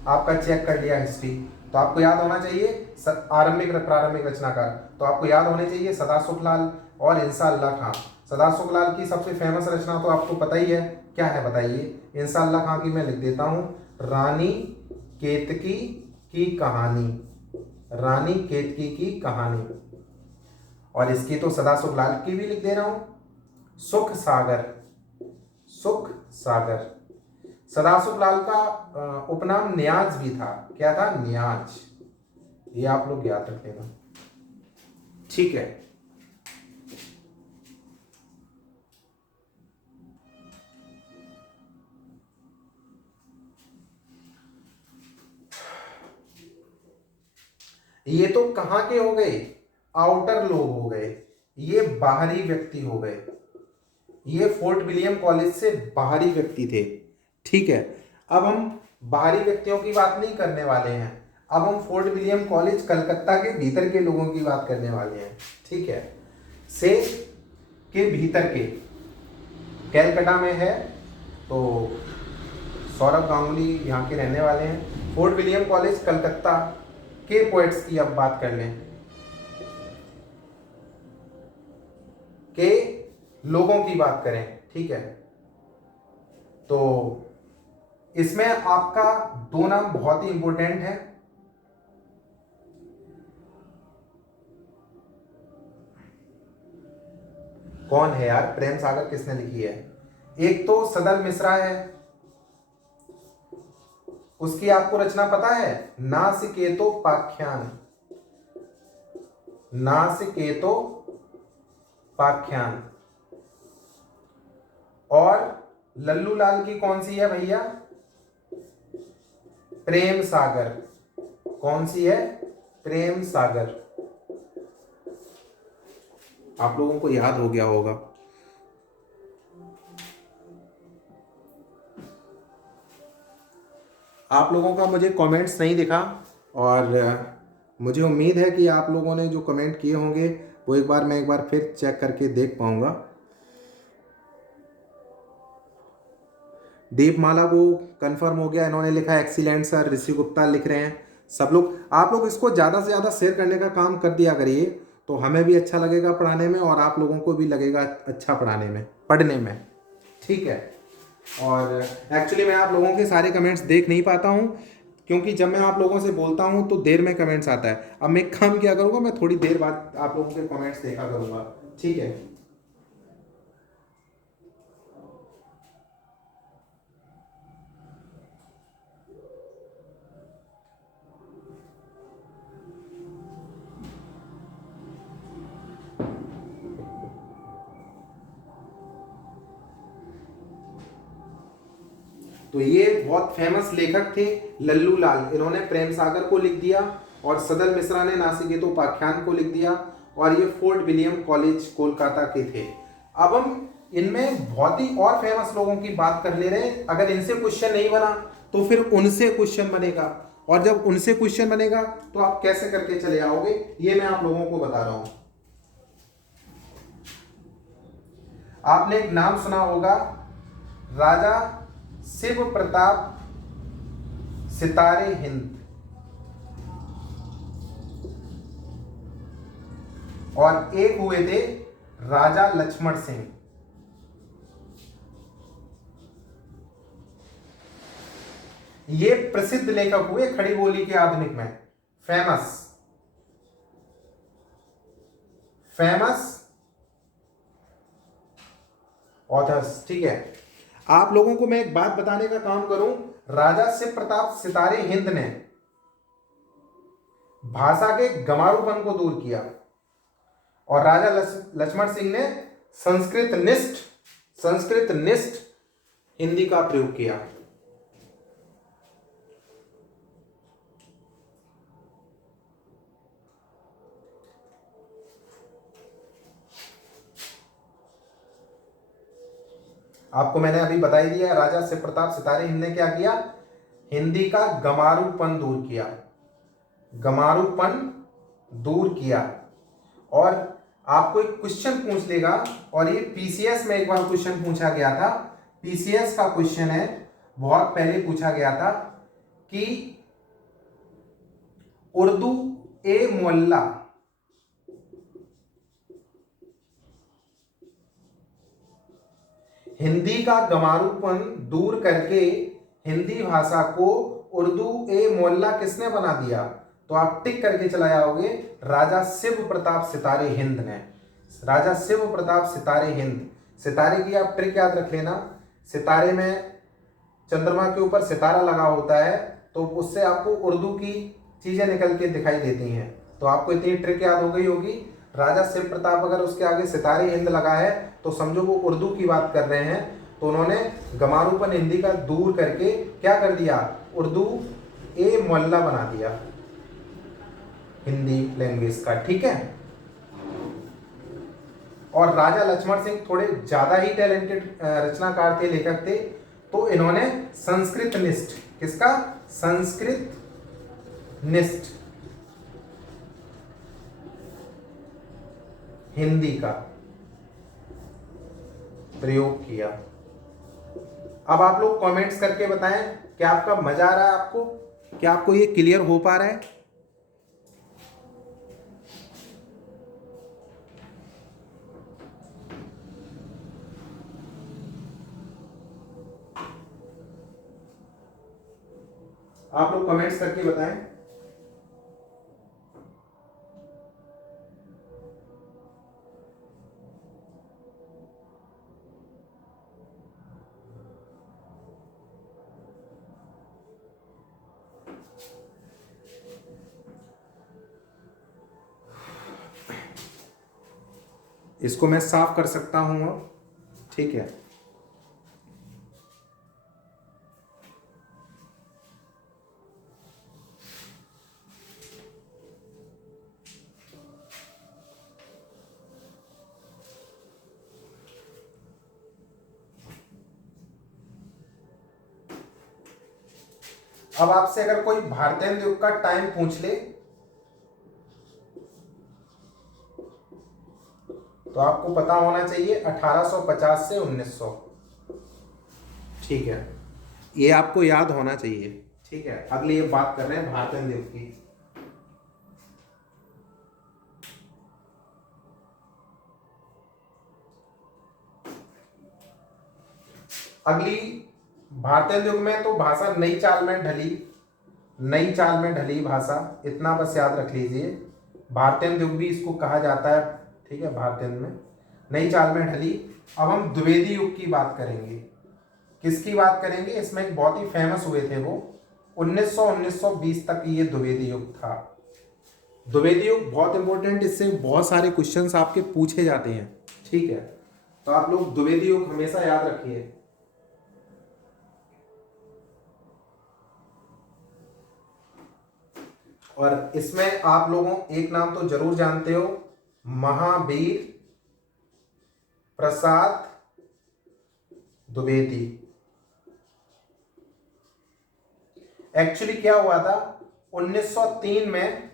आपका चेक कर लिया हिस्ट्री, तो आपको याद होना चाहिए आरंभिक प्रारंभिक रचनाकार, तो आपको याद होने चाहिए सदा सुख लाल और इंशाअल्लाह खां। सदा सुख लाल की सबसे फेमस रचना तो आपको पता ही है, क्या है बताइए? इंशाअल्लाह खां की मैं लिख देता हूं, रानी केतकी की कहानी, रानी केतकी की कहानी। और इसकी तो सदा सुख लाल की भी लिख दे रहा हूं, सुख सागर, सुख सागर। सदा सुख लाल का उपनाम नियाज भी था। क्या था? नियाज। ये आप लोग याद रख लेना। ठीक है, ये तो कहां के हो गए? आउटर लोग हो गए, ये बाहरी व्यक्ति हो गए। ये फोर्ट विलियम कॉलेज से बाहरी व्यक्ति थे। ठीक है, अब हम बाहरी व्यक्तियों की बात नहीं करने वाले हैं, अब हम फोर्ट विलियम कॉलेज कलकत्ता के भीतर के लोगों की बात करने वाले हैं। ठीक है, से के भीतर के, कैलकाटा में है तो सौरभ गांगुली यहाँ के रहने वाले हैं। फोर्ट विलियम कॉलेज कलकत्ता के पोएट्स की अब बात कर लें, के लोगों की बात करें। ठीक है, तो इसमें आपका दो नाम बहुत ही इंपॉर्टेंट है। कौन है यार? प्रेम सागर किसने लिखी है? एक तो सदर मिश्रा है, उसकी आपको रचना पता है? नासिकेतो पाख्यान, नासिकेतो पाख्यान। और लल्लू लाल की कौन सी है भैया? प्रेम सागर। कौन सी है? प्रेम सागर। आप लोगों को याद हो गया होगा। आप लोगों का मुझे कमेंट्स नहीं दिखा, और मुझे उम्मीद है कि आप लोगों ने जो कमेंट किए होंगे वो मैं एक बार फिर चेक करके देख पाऊंगा। दीपमाला को कंफर्म हो गया, इन्होंने लिखा एक्सीलेंट सर। ऋषि गुप्ता लिख रहे हैं। सब लोग, आप लोग इसको ज़्यादा से ज़्यादा शेयर करने का काम कर दिया करिए, तो हमें भी अच्छा लगेगा पढ़ाने में, और आप लोगों को भी लगेगा अच्छा पढ़ने में। ठीक है, और एक्चुअली मैं आप लोगों के सारे कमेंट्स देख नहीं पाता हूँ, क्योंकि जब मैं आप लोगों से बोलता हूँ तो देर में कमेंट्स आता है। अब मैं काम क्या करूँगा, मैं थोड़ी देर बाद आप लोगों के कमेंट्स देखा करूँगा। ठीक है, तो ये बहुत फेमस लेखक थे लल्लू लाल, इन्होंने प्रेम सागर को लिख दिया और सदल मिश्रा ने नासिकेतो उपाख्यान को लिख दिया और ये फोर्ट विलियम कॉलेज कोलकाता के थे। अब हम इनमें बहुत ही और फेमस लोगों की बात कर ले रहे हैं। अगर इनसे क्वेश्चन नहीं बना तो फिर उनसे क्वेश्चन बनेगा, और जब उनसे क्वेश्चन बनेगा तो आप कैसे करके चले आओगे, ये मैं आप लोगों को बता रहा हूं। आपने एक नाम सुना होगा, राजा शिव प्रताप सितारे हिंद, और एक हुए थे राजा लक्ष्मण सिंह। ये प्रसिद्ध लेखक हुए खड़ी बोली के आधुनिक में, फेमस ऑथर्स। ठीक है, आप लोगों को मैं एक बात बताने का काम करूं, राजा शिव प्रताप सितारे हिंद ने भाषा के गमारूपन को दूर किया और राजा लक्ष्मण सिंह ने संस्कृत निष्ठ हिंदी का प्रयोग किया। आपको मैंने अभी बता ही दिया, राजा शिव प्रताप सितारे हिंद ने क्या किया, हिंदी का गमारूपन दूर किया। और आपको एक क्वेश्चन पूछ लेगा, और ये पीसीएस में एक बार क्वेश्चन पूछा गया था, पीसीएस का क्वेश्चन है, बहुत पहले पूछा गया था कि उर्दू ए मुअल्ला हिंदी का गमारूपन दूर करके हिंदी भाषा को उर्दू ए मुअल्ला किसने बना दिया, तो आप टिक करके चला जाओगे, राजा शिव प्रताप सितारे हिंद ने। राजा शिव प्रताप सितारे हिंद, सितारे की आप ट्रिक याद रख लेना, सितारे में चंद्रमा के ऊपर सितारा लगा होता है, तो उससे आपको उर्दू की चीजें निकल के दिखाई देती हैं। तो आपको इतनी ट्रिक याद हो गई होगी, राजा शिव प्रताप अगर उसके आगे सितारे हिंद लगा है तो समझो वो उर्दू की बात कर रहे हैं, तो उन्होंने गमारूपन हिंदी का दूर करके क्या कर दिया, उर्दू ए मुअल्ला बना दिया हिंदी लैंग्वेज का। ठीक है, और राजा लक्ष्मण सिंह थोड़े ज्यादा ही टैलेंटेड रचनाकार थे, लेखक थे, तो इन्होंने संस्कृत निष्ठ, किसका, संस्कृत निष्ठ हिंदी का प्रयोग किया। अब आप लोग कमेंट्स करके बताएं, क्या आपका मजा आ रहा है, आपको क्या आपको ये क्लियर हो पा रहा है। आप लोग कमेंट्स करके बताएं। इसको मैं साफ कर सकता हूं अब, ठीक है। अब आपसे अगर कोई भारतेंदु युग का टाइम पूछ ले तो आपको पता होना चाहिए 1850 से 1900, ठीक है, ये आपको याद होना चाहिए। ठीक है, अगली ये बात कर रहे हैं भारतेंदु युग की। अगली भारतेंदु युग में तो भाषा नई चाल में ढली भाषा, इतना बस याद रख लीजिए। भारतेंदु युग भी इसको कहा जाता है, ठीक है, भारतेंदु में नई चाल में ढली। अब हम द्विवेदी युग की बात करेंगे। किसकी बात करेंगे, इसमें एक बहुत ही फेमस हुए थे वो 1920 तक ये द्विवेदी युग था। द्विवेदी युग बहुत इंपॉर्टेंट, इससे बहुत सारे क्वेश्चंस आपके पूछे जाते हैं। ठीक है, तो आप लोग द्विवेदी युग हमेशा याद रखिए। और इसमें आप लोगों एक नाम तो जरूर जानते हो, महावीर प्रसाद द्विवेदी। एक्चुअली क्या हुआ था, 1903 में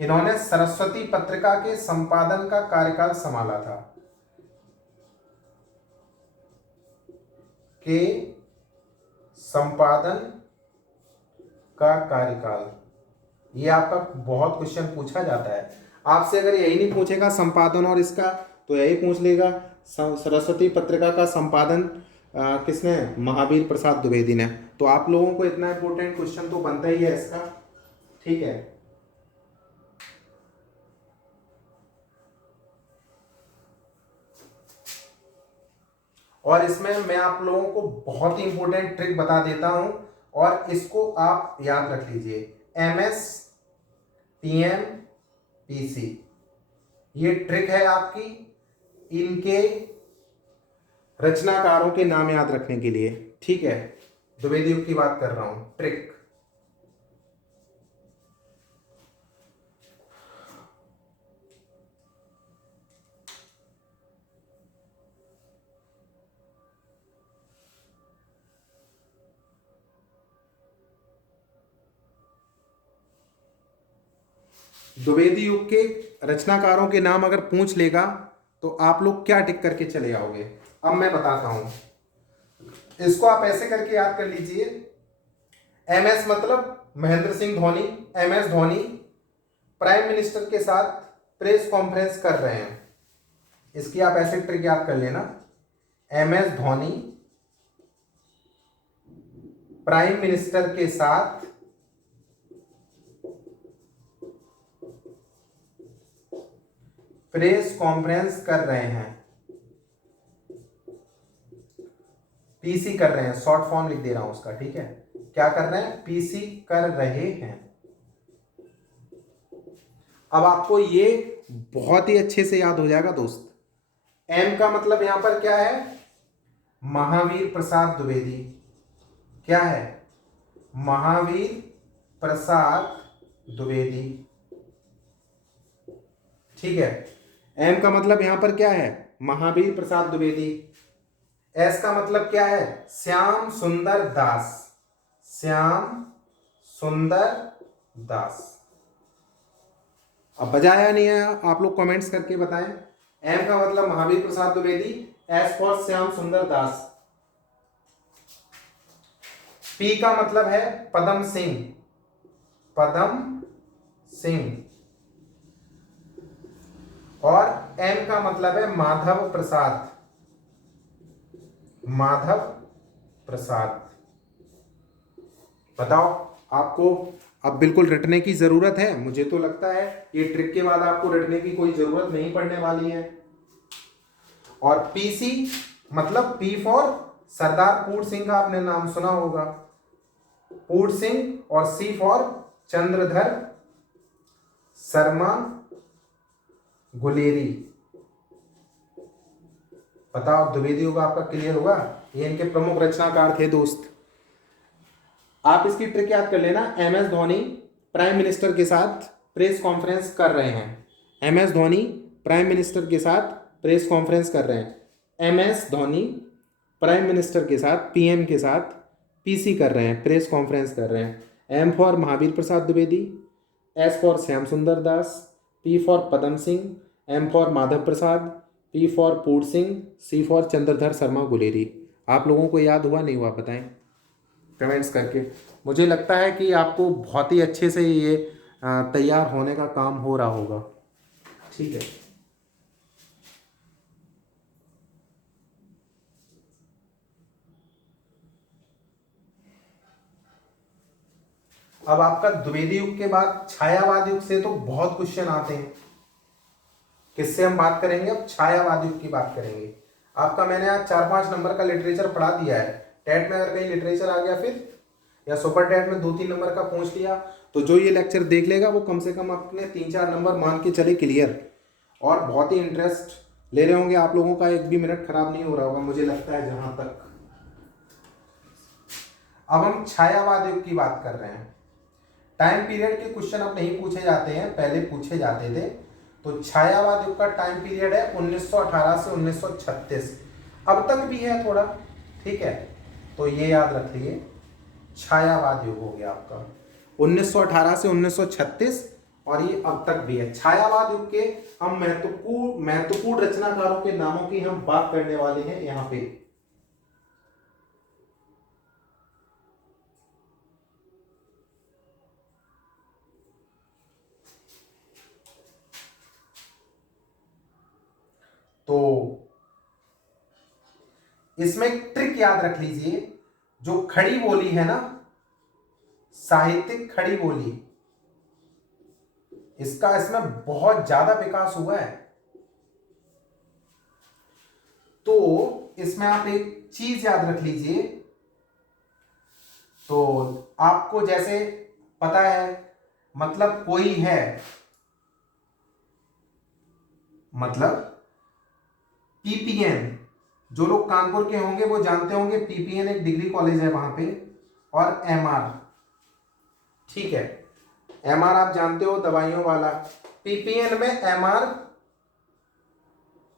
इन्होंने सरस्वती पत्रिका के संपादन का कार्यकाल संभाला था, के संपादन का कार्यकाल। ये आपका बहुत क्वेश्चन पूछा जाता है, आपसे अगर यही नहीं पूछेगा संपादन और इसका, तो यही पूछ लेगा सरस्वती पत्रिका का संपादन किसने, महावीर प्रसाद द्विवेदी ने। तो आप लोगों को इतना इंपॉर्टेंट क्वेश्चन तो बनता ही है इसका, ठीक है। और इसमें मैं आप लोगों को बहुत ही इंपॉर्टेंट ट्रिक बता देता हूं, और इसको आप याद रख लीजिए, MS PM PC, ये ट्रिक है आपकी इनके रचनाकारों के नाम याद रखने के लिए, ठीक है। द्विवेदी युग की बात कर रहा हूं, ट्रिक। द्विवेदी युग के रचनाकारों के नाम अगर पूछ लेगा तो आप लोग क्या टिक करके चले आओगे, अब मैं बताता हूं। इसको आप ऐसे करके याद कर लीजिए, MS मतलब Mahendra Singh Dhoni, MS Dhoni prime minister के साथ प्रेस कॉन्फ्रेंस कर रहे हैं, इसकी आप ऐसे ट्रिक याद कर लेना, MS धोनी प्राइम मिनिस्टर के साथ प्रेस कॉन्फ्रेंस कर रहे हैं, पीसी कर रहे हैं, शॉर्ट फॉर्म लिख दे रहा हूं उसका, ठीक है। क्या कर रहे हैं, पीसी कर रहे हैं। अब आपको ये बहुत ही अच्छे से याद हो जाएगा दोस्त। एम का मतलब यहां पर क्या है, महावीर प्रसाद द्विवेदी, क्या है, महावीर प्रसाद द्विवेदी, ठीक है। एम का मतलब यहां पर क्या है, महावीर प्रसाद द्विवेदी। एस का मतलब क्या है, श्याम सुंदर दास, श्याम सुंदर दास। अब बजाया नहीं है, आप लोग कमेंट्स करके बताएं। एम का मतलब Mahavir Prasad Dwivedi, S for Shyam Sundar Das. P का मतलब है पदम सिंह, पदम सिंह। और एम का मतलब है माधव प्रसाद, माधव प्रसाद। बताओ आपको अब बिल्कुल रटने की जरूरत है, मुझे तो लगता है ये ट्रिक के बाद आपको रटने की कोई जरूरत नहीं पड़ने वाली है। और पीसी मतलब पी फॉर सरदार पूर्ण सिंह का आपने नाम सुना होगा, पूर्ण सिंह, और सी फॉर चंद्रधर शर्मा गुलेरी। बताओ द्विवेदी होगा आपका क्लियर होगा, ये इनके प्रमुख रचनाकार थे दोस्त। आप इसकी ट्रिक याद कर लेना, MS धोनी प्राइम मिनिस्टर के साथ प्रेस कॉन्फ्रेंस कर रहे हैं, MS धोनी प्राइम मिनिस्टर के साथ प्रेस कॉन्फ्रेंस कर रहे हैं, MS धोनी प्राइम मिनिस्टर के साथ PM के साथ PC कर रहे हैं, प्रेस कॉन्फ्रेंस कर रहे हैं। M for Mahavir Prasad Dwivedi, S for Shyam Sundar Das, P for Padam Singh, M for Madhav Prasad, P for Purna Singh, C for Chandradhar Sharma Guleri. आप लोगों को याद हुआ नहीं हुआ बताएं कमेंट्स करके। मुझे लगता है कि आपको बहुत ही अच्छे से ये तैयार होने का काम हो रहा होगा, ठीक है। अब आपका द्विवेदी युग के बाद छायावाद युग से तो बहुत क्वेश्चन आते हैं, किससे हम बात करेंगे, अब छायावाद युग की बात करेंगे। आपका मैंने आज 4-5 नंबर का लिटरेचर पढ़ा दिया है, टेट में अगर कहीं लिटरेचर आ गया फिर, या सुपर टेट में 2-3 नंबर का पूछ लिया, तो जो ये लेक्चर देख लेगा वो कम से कम अपने 3-4 नंबर मान के चले क्लियर। और बहुत ही इंटरेस्ट ले रहे होंगे आप लोगों का, एक भी मिनट खराब नहीं हो रहा होगा मुझे लगता है जहां तक। अब हम छायावाद युग की बात कर रहे हैं। टाइम पीरियड के क्वेश्चन अब नहीं पूछे जाते हैं, पहले पूछे जाते थे। तो छायावाद युग का टाइम पीरियड है 1918 से 1936, अब तक भी है थोड़ा, ठीक है। तो ये याद रखिए, छायावाद युग हो गया आपका 1918 से 1936, और ये अब तक भी है। छायावाद युग के हम महत्वपूर्ण रचनाकारों के नामों की हम बात करने वाले हैं यहां पे। तो इसमें एक ट्रिक याद रख लीजिए, जो खड़ी बोली है ना, साहित्यिक खड़ी बोली, इसका इसमें बहुत ज्यादा विकास हुआ है। तो इसमें आप एक चीज याद रख लीजिए, तो आपको जैसे पता है, मतलब कोई है, मतलब पीपीएन, जो लोग कानपुर के होंगे वो जानते होंगे, पीपीएन एक डिग्री कॉलेज है वहां पे, और एमआर, ठीक है। एमआर आप जानते हो, दवाइयों वाला। पीपीएन में एमआर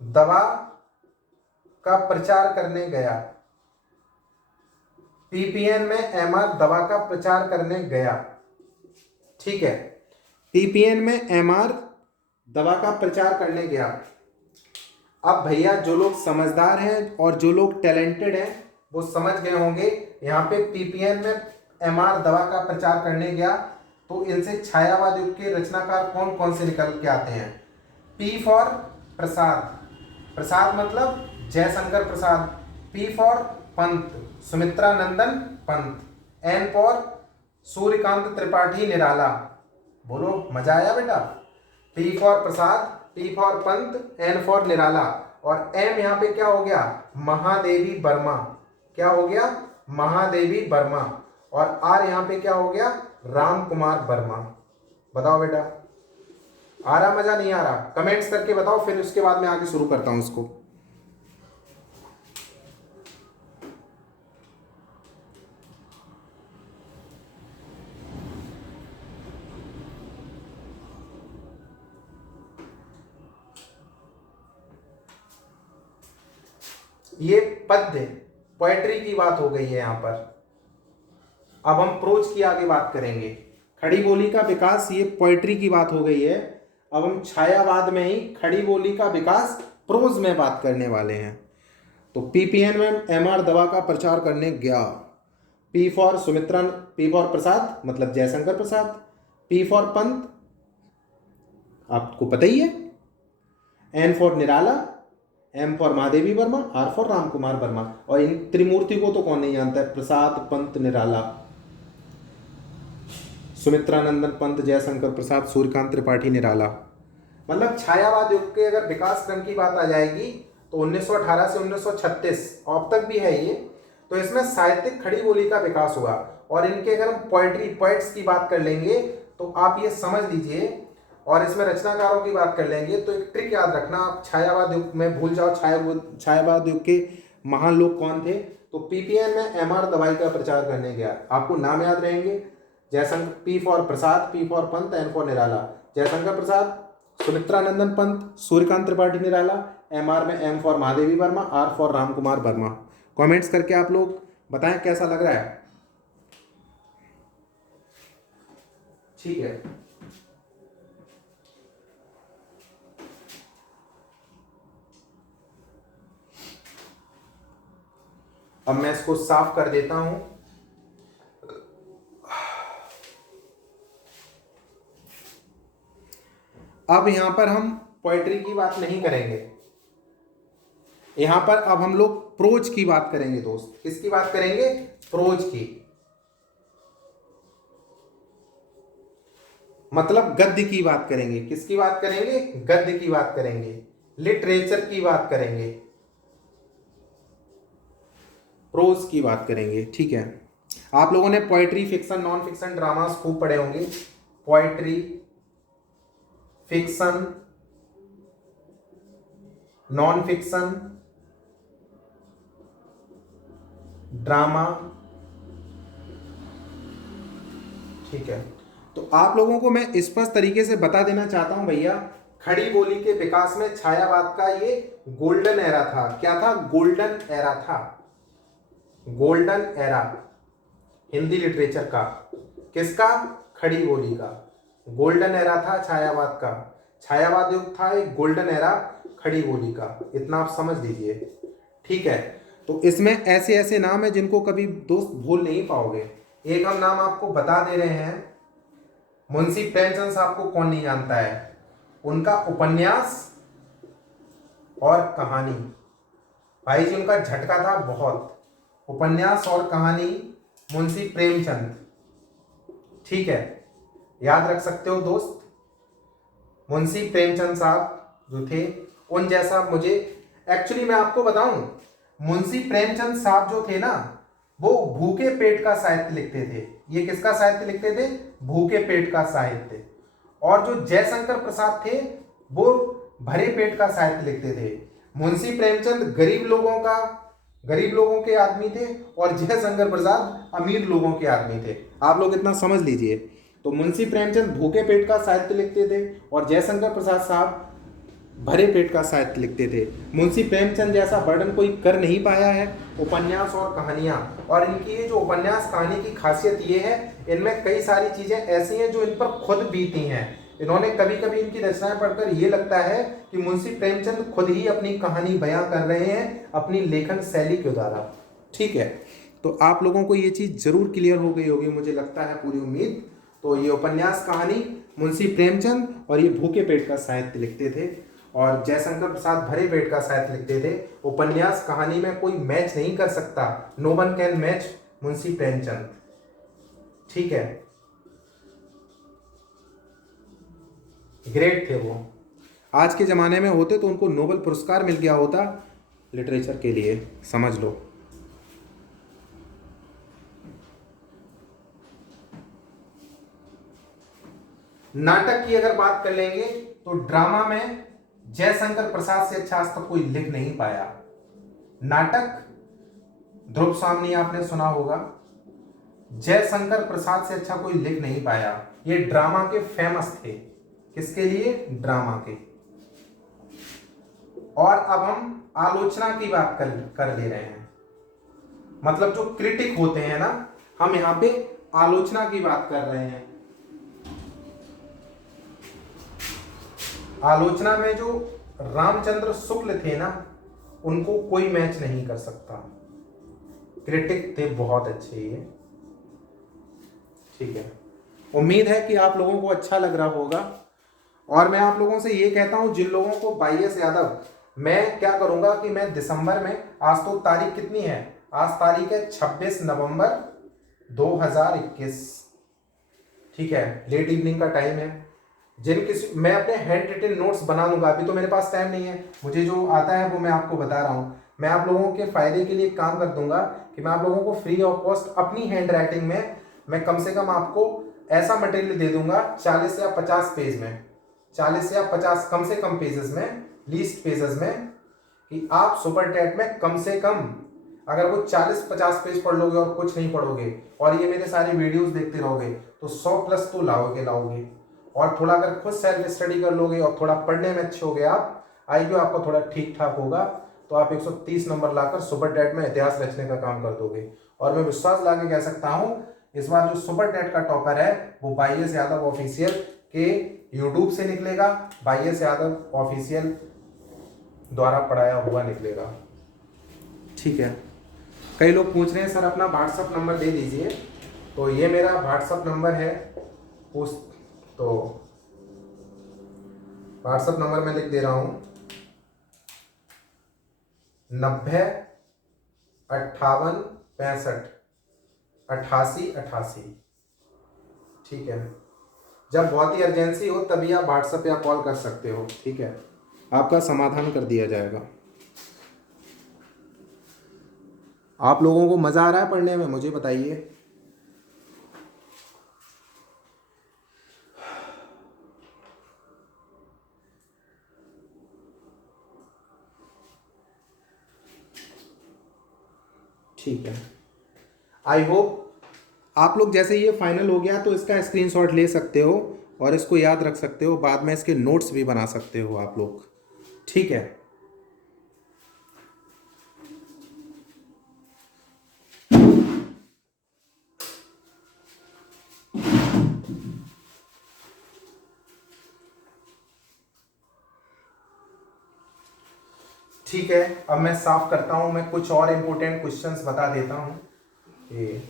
दवा का प्रचार करने गया, पीपीएन में एमआर दवा का प्रचार करने गया, ठीक है। पीपीएन में एमआर दवा का प्रचार करने गया। अब भैया जो लोग समझदार हैं और जो लोग टैलेंटेड हैं वो समझ गए होंगे, यहाँ पे पीपीएन में एमआर दवा का प्रचार करने गया, तो इनसे छायावाद युग के रचनाकार कौन कौन से निकल के आते हैं। पी फॉर प्रसाद, प्रसाद मतलब Jaishankar Prasad. P for Pant, Sumitra Nandan Pant. N for Suryakant Tripathi Nirala. बोलो, मजा आया बेटा। P for Prasad, P for Pant, N for Nirala, और एम यहाँ पे क्या हो गया, महादेवी वर्मा। क्या हो गया, महादेवी वर्मा। और आर यहाँ पे क्या हो गया, राम कुमार वर्मा। बताओ बेटा, आ रहा मजा, नहीं आ रहा? कमेंट्स करके बताओ, फिर उसके बाद मैं आगे शुरू करता हूं इसको। ये पद्य, पोएट्री की बात हो गई है यहां पर। अब हम प्रोज की आगे बात करेंगे। खड़ी बोली का विकास, ये पोएट्री की बात हो गई है। अब हम छायावाद में ही खड़ी बोली का विकास प्रोज में बात करने वाले हैं। तो पीपीएन में एमआर दवा का प्रचार करने गया। P for Sumitra, P for Prasad मतलब जयशंकर प्रसाद। पी फॉर पंत, आपको पता ही है। N for Nirala, M for Mahadevi Verma, R for Ram Kumar Verma. और इन त्रिमूर्ति को तो कौन नहीं जानता है, प्रसाद पंत निराला, सुमित्रानंदन पंत, जयशंकर प्रसाद, सूर्यकांत त्रिपाठी निराला। मतलब छायावाद युग के अगर विकास क्रम की बात आ जाएगी तो 1918 से 1936 अब तक भी है ये। तो इसमें साहित्यिक खड़ी बोली का विकास हुआ, और इनके अगर हम पोएट्स की बात कर लेंगे तो आप ये समझ लीजिए, और इसमें रचनाकारों की बात कर लेंगे तो एक ट्रिक याद रखना, आप छायावाद युग में भूल जाओ छायावाद युग के महान लोग कौन थे। तो पीपीएन में एमआर दवाई का प्रचार करने गया, आपको नाम याद रहेंगे। Jaishankar, P for Prasad, P for Pant, N for Nirala. Jaishankar Prasad, Sumitranandan Pant, Suryakant Tripathi Nirala. MR में M for Mahadevi Verma, R for Ram Kumar Verma. Comments करके आप लोग बताएं कैसा लग रहा है। ठीक है, अब मैं इसको साफ कर देता हूं। अब यहां पर हम पोएट्री की बात नहीं करेंगे, यहां पर अब हम लोग प्रोज की बात करेंगे दोस्त। किसकी बात करेंगे, प्रोज की, मतलब गद्य की बात करेंगे। किसकी बात करेंगे, गद्य की बात करेंगे, लिटरेचर की बात करेंगे, प्रोज की बात करेंगे। ठीक है, आप लोगों ने poetry, fiction, non fiction dramas खूब पढ़े होंगे। Poetry, fiction, non fiction, drama, ठीक है। तो आप लोगों को मैं स्पष्ट तरीके से बता देना चाहता हूं भैया, खड़ी बोली के विकास में छायावाद का ये गोल्डन एरा था। क्या था? गोल्डन एरा था। गोल्डन एरा हिंदी लिटरेचर का। किसका? खड़ी बोली का। गोल्डन एरा था छायावाद का। छायावाद युग था एक गोल्डन एरा खड़ी बोली का। इतना आप समझ लीजिए। ठीक है, तो इसमें ऐसे ऐसे नाम है जिनको कभी दोस्त भूल नहीं पाओगे। एक हम नाम आपको बता दे रहे हैं, मुंशी प्रेमचंद साहब को कौन नहीं जानता है? उनका उपन्यास और कहानी, भाई जी उनका झटका था बहुत। उपन्यास और कहानी मुंशी प्रेमचंद। ठीक है, याद रख सकते हो दोस्त। मुंशी प्रेमचंद साहब जो थे, उन जैसा मुझे, एक्चुअली मैं आपको बताऊं, मुंशी प्रेमचंद साहब जो थे ना, वो भूखे पेट का साहित्य लिखते थे। ये किसका साहित्य लिखते थे? भूखे पेट का साहित्य। और जो जयशंकर प्रसाद थे, वो भरे पेट का साहित्य लिखते थे। मुंशी प्रेमचंद गरीब लोगों के आदमी थे, और जयशंकर प्रसाद अमीर लोगों के आदमी थे। आप लोग इतना समझ लीजिए। तो मुंशी प्रेमचंद भूखे पेट का साहित्य लिखते थे, और जयशंकर प्रसाद साहब भरे पेट का साहित्य लिखते थे। मुंशी प्रेमचंद जैसा वर्णन कोई कर नहीं पाया है उपन्यास और कहानियां। और इनकी ये जो उपन्यास कहानी की खासियत ये है, इनमें कई सारी चीजें ऐसी हैं जो इन पर खुद बीती हैं। इन्होंने कभी कभी इनकी रचनाएं पढ़कर ये लगता है कि मुंशी प्रेमचंद खुद ही अपनी कहानी बयां कर रहे हैं अपनी लेखन शैली के द्वारा। ठीक है, तो आप लोगों को ये चीज जरूर क्लियर हो गई होगी, मुझे लगता है, पूरी उम्मीद। तो ये उपन्यास कहानी मुंशी प्रेमचंद, और ये भूखे पेट का साहित्य लिखते थे, और जयशंकर प्रसाद भरे पेट का साहित्य लिखते थे। उपन्यास कहानी में कोई मैच नहीं कर सकता, no one can match Munshi Premchand. ठीक है, ग्रेट थे वो। आज के जमाने में होते तो उनको नोबेल पुरस्कार मिल गया होता लिटरेचर के लिए, समझ लो। नाटक की अगर बात कर लेंगे तो ड्रामा में जयशंकर प्रसाद से अच्छा आज तक कोई लिख नहीं पाया। नाटक ध्रुव सामनी आपने सुना होगा, जयशंकर प्रसाद से अच्छा कोई लिख नहीं पाया। ये ड्रामा के फेमस थे। किसके लिए? ड्रामा के। और अब हम आलोचना की बात कर ले रहे हैं, मतलब जो क्रिटिक होते हैं ना, हम यहां पे आलोचना की बात कर रहे हैं। आलोचना में जो रामचंद्र शुक्ल थे ना, उनको कोई मैच नहीं कर सकता। क्रिटिक थे बहुत अच्छे ये। ठीक है, उम्मीद है कि आप लोगों को अच्छा लग रहा होगा। और मैं आप लोगों से ये कहता हूं, जिन लोगों को वाईएस यादव, मैं क्या करूंगा कि मैं दिसंबर में, आज तो तारीख कितनी है? आज तारीख है 26 नवंबर 2021। ठीक है, लेट इवनिंग का टाइम है। मैं अपने हैंड रिटन नोट्स बना लूंगा। अभी तो मेरे पास टाइम नहीं है, मुझे जो आता है वो मैं आपको बता रहा हूँ। मैं आप लोगों के फायदे के लिए काम कर दूंगा कि मैं आप लोगों को फ्री ऑफ कॉस्ट अपनी हैंड राइटिंग में मैं कम से कम आपको ऐसा मटेरियल दे दूंगा 40 या 50 पेज में, 40 या 50 कम से कम पेजेस में, लीस्ट पेजेस में, कि आप सुपर टेट में कम से कम अगर वो 40-50 पेज पढ़ लोगे और कुछ नहीं पढ़ोगे और ये मेरे सारे वीडियोस देखते रहोगे तो 100+ तो लाओगे। और थोड़ा अगर खुद सेल्फ स्टडी कर लोगे और थोड़ा पढ़ने में अच्छे हो गए आप, आईक्यू आपका थोड़ा ठीक ठाक होगा, तो आप 130 नंबर लाकर सुपर टेट में इतिहास रचने का काम कर दोगे। और मैं विश्वास ला के कह सकता हूं, इस बार जो सुपर टेट का टॉपर है वो वाईएस यादव ऑफिशियल के यूट्यूब से निकलेगा, वाईएस यादव ऑफिशियल द्वारा पढ़ाया हुआ निकलेगा। ठीक है, कई लोग पूछ रहे हैं सर अपना व्हाट्सअप नंबर दे दीजिए। तो ये मेरा व्हाट्सअप नंबर है, उस तो व्हाट्सअप नंबर मैं लिख दे रहा हूं 90-58-65-88-88। ठीक है, जब बहुत ही अर्जेंसी हो तभी आप व्हाट्सएप या कॉल कर सकते हो। ठीक है, आपका समाधान कर दिया जाएगा। आप लोगों को मजा आ रहा है पढ़ने में, मुझे बताइए। ठीक है, आई होप आप लोग जैसे ये फाइनल हो गया तो इसका स्क्रीनशॉट ले सकते हो और इसको याद रख सकते हो, बाद में इसके नोट्स भी बना सकते हो आप लोग, ठीक है। ठीक है, अब मैं साफ करता हूं, मैं कुछ और इंपॉर्टेंट क्वेश्चंस बता देता हूं। ये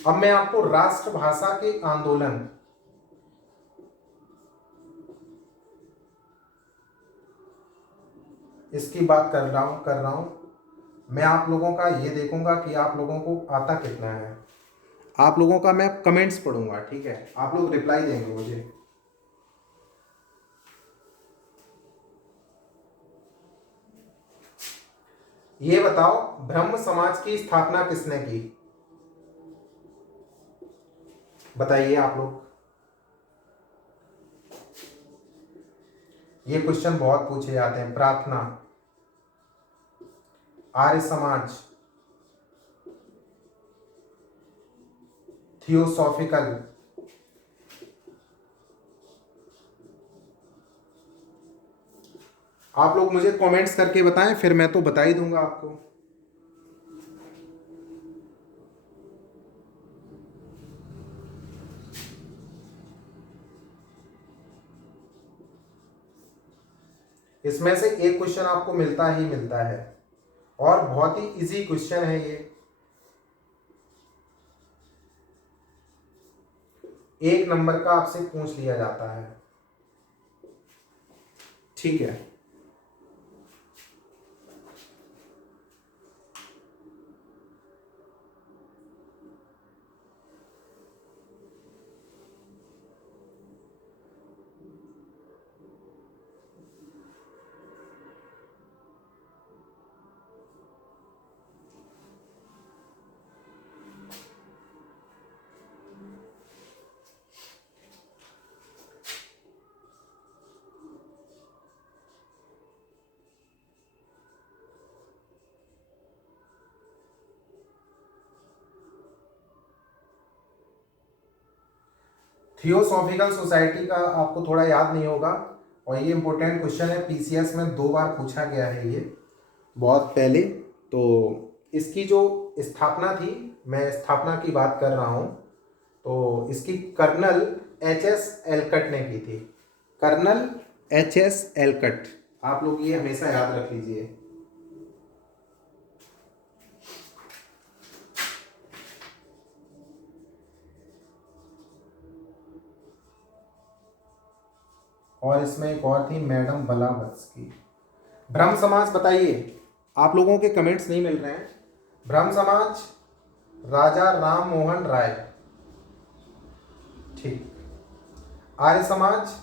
अब मैं आपको राष्ट्रभाषा के आंदोलन, इसकी बात कर रहा हूं। मैं आप लोगों का ये देखूंगा कि आप लोगों को आता कितना है। आप लोगों का मैं कमेंट्स पढ़ूंगा, ठीक है, आप लोग रिप्लाई देंगे मुझे। ये बताओ, ब्रह्म समाज की स्थापना किसने की? बताइए आप लोग। ये क्वेश्चन बहुत पूछे जाते हैं। प्रार्थना, आर्य समाज, थियोसॉफिकल, आप लोग मुझे कमेंट्स करके बताएं, फिर मैं तो बता ही दूंगा आपको। इसमें से एक क्वेश्चन आपको मिलता ही मिलता है और बहुत ही इजी क्वेश्चन है ये। एक नंबर का आपसे पूछ लिया जाता है, ठीक है। थियोसॉफिकल सोसाइटी का आपको थोड़ा याद नहीं होगा और ये इंपॉर्टेंट क्वेश्चन है, पीसीएस में 2 बार पूछा गया है ये बहुत पहले। तो इसकी जो स्थापना थी, मैं स्थापना की बात कर रहा हूँ, तो इसकी कर्नल एच.एस. एलकट ने की थी। Colonel HS. एलकट, आप लोग ये हमेशा याद रख लीजिए। और इसमें एक और थी, मैडम ब्लावत्स्की। ब्रह्म समाज, बताइए, आप लोगों के कमेंट्स नहीं मिल रहे हैं। ब्रह्म समाज, राजा राम मोहन राय, ठीक। आर्य समाज,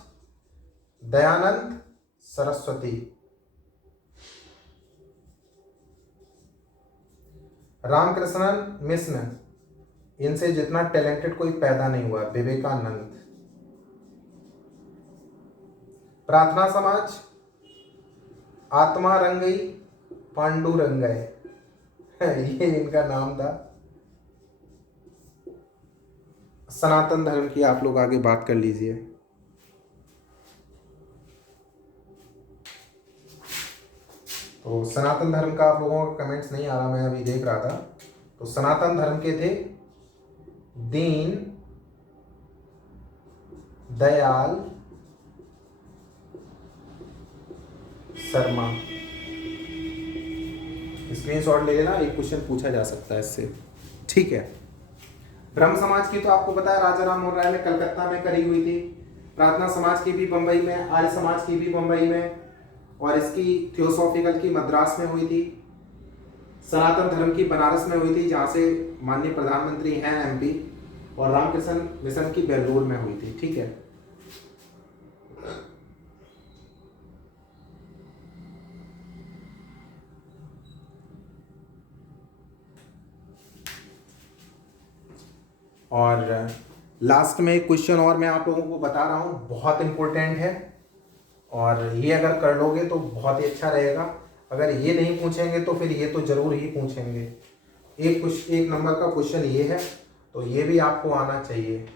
दयानंद सरस्वती। रामकृष्णन मिशन, इनसे जितना टैलेंटेड कोई पैदा नहीं हुआ, विवेकानंद। प्रार्थना समाज, आत्मा रंगई पांडुरंगय, ये इनका नाम था। सनातन धर्म की आप लोग आगे बात कर लीजिए। तो सनातन धर्म का आप लोगों का कमेंट्स नहीं आ रहा, मैं अभी देख रहा था। तो सनातन धर्म के थे दीन दयाल शर्मा। स्क्रीनशॉट ले लेना, एक क्वेश्चन पूछा जा सकता है इससे, ठीक है। ब्रह्म समाज की तो आपको पता है राजा राम मोहन राय ने कलकत्ता में करी हुई थी। प्रार्थना समाज की भी बंबई में, आर्य समाज की भी बंबई में, और इसकी थियोसॉफिकल की मद्रास में हुई थी। सनातन धर्म की बनारस में हुई थी, जहाँ से माननीय प्रधानमंत्री हैं एमपी, और रामकृष्ण मिशन की बेंगलुरु में हुई थी, ठीक है। और लास्ट में एक क्वेश्चन और मैं आप लोगों को बता रहा हूँ, बहुत इम्पोर्टेंट है, और ये अगर कर लोगे तो बहुत ही अच्छा रहेगा। अगर ये नहीं पूछेंगे तो फिर ये तो ज़रूर ही पूछेंगे। एक नंबर का क्वेश्चन ये है, तो ये भी आपको आना चाहिए।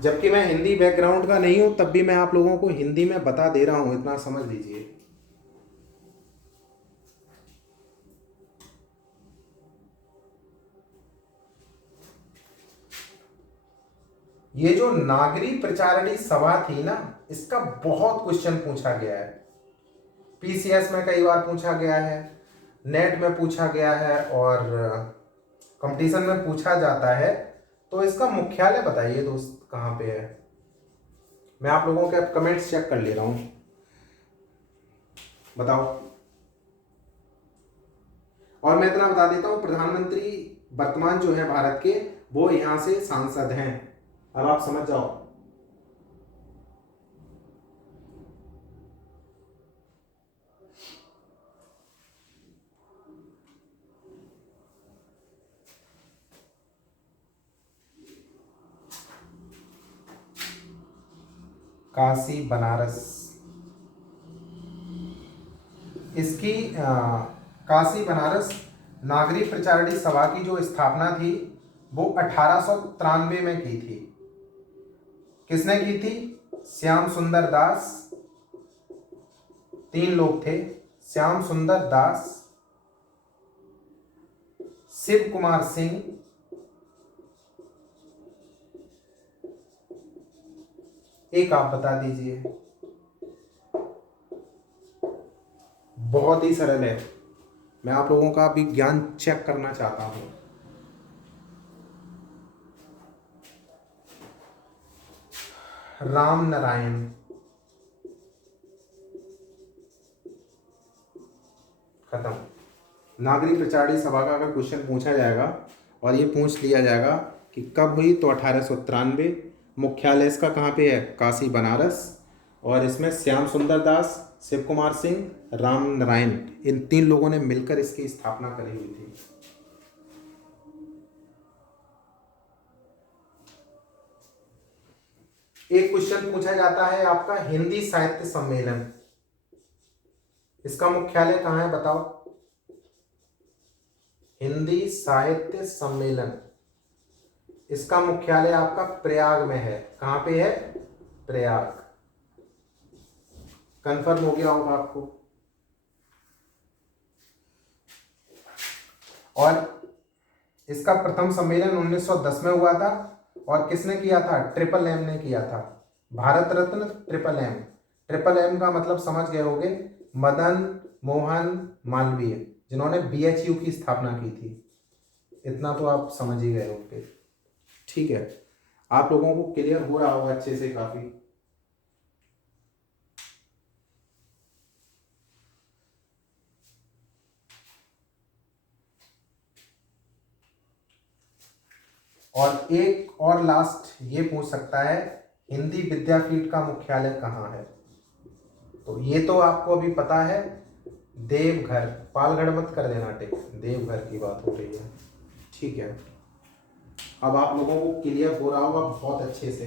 जबकि मैं हिंदी बैकग्राउंड का नहीं हूँ, तब भी मैं आप लोगों को हिंदी में बता दे रहा हूँ, इतना समझ लीजिए। ये जो नागरी प्रचारणी सभा थी ना, इसका बहुत क्वेश्चन पूछा गया है। पीसीएस में कई बार पूछा गया है, नेट में पूछा गया है, और कंपटीशन में पूछा जाता है। तो इसका मुख्यालय बताइए दोस्त, कहाँ पे है? मैं आप लोगों के कमेंट्स चेक कर ले रहा हूँ, बताओ। और मैं इतना बता देता हूँ, प्रधानमंत्री वर्तमान जो है भारत के, वो यहाँ से सांसद हैं। अब आप समझ जाओ। काशी बनारस, इसकी काशी बनारस नागरिक प्रचारणी सभा की जो स्थापना थी वो 1893 में की थी। किसने की थी? श्याम सुंदर दास। 3 लोग थे, श्याम सुंदर दास, शिव कुमार सिंह, एक आप बता दीजिए। बहुत ही सरल है, मैं आप लोगों का भी ज्ञान चेक करना चाहता हूं। राम नारायण। खत्म। नागरिक प्रचारणी सभा का अगर क्वेश्चन पूछा जाएगा और ये पूछ लिया जाएगा कि कब हुई, तो 1893। मुख्यालय इसका कहाँ पे है? काशी बनारस। और इसमें श्याम सुंदर दास, शिव कुमार सिंह, राम नारायण, इन 3 लोगों ने मिलकर इसकी स्थापना करी हुई थी। एक क्वेश्चन पूछा जाता है आपका, हिंदी साहित्य सम्मेलन, इसका मुख्यालय कहाँ है बताओ? हिंदी साहित्य सम्मेलन, इसका मुख्यालय आपका प्रयाग में है। कहाँ पे है? प्रयाग। कंफर्म हो गया होगा आपको। और इसका प्रथम सम्मेलन 1910 में हुआ था, और किसने किया था? ट्रिपल एम ने किया था। Bharat Ratna triple M. Triple M का मतलब समझ गए होंगे, मदन मोहन मालवीय, जिन्होंने बीएचयू की स्थापना की थी। इतना तो आप समझ ही गए होंगे। ठीक है, आप लोगों को क्लियर हो रहा होगा अच्छे से काफी। और एक और लास्ट ये पूछ सकता है, हिंदी विद्यापीठ का मुख्यालय कहाँ है? तो ये तो आपको अभी पता है, देवघर। पालगढ़ मत कर देना टिक, देवघर की बात हो रही है। ठीक है, अब आप लोगों को क्लियर हो रहा होगा बहुत अच्छे से।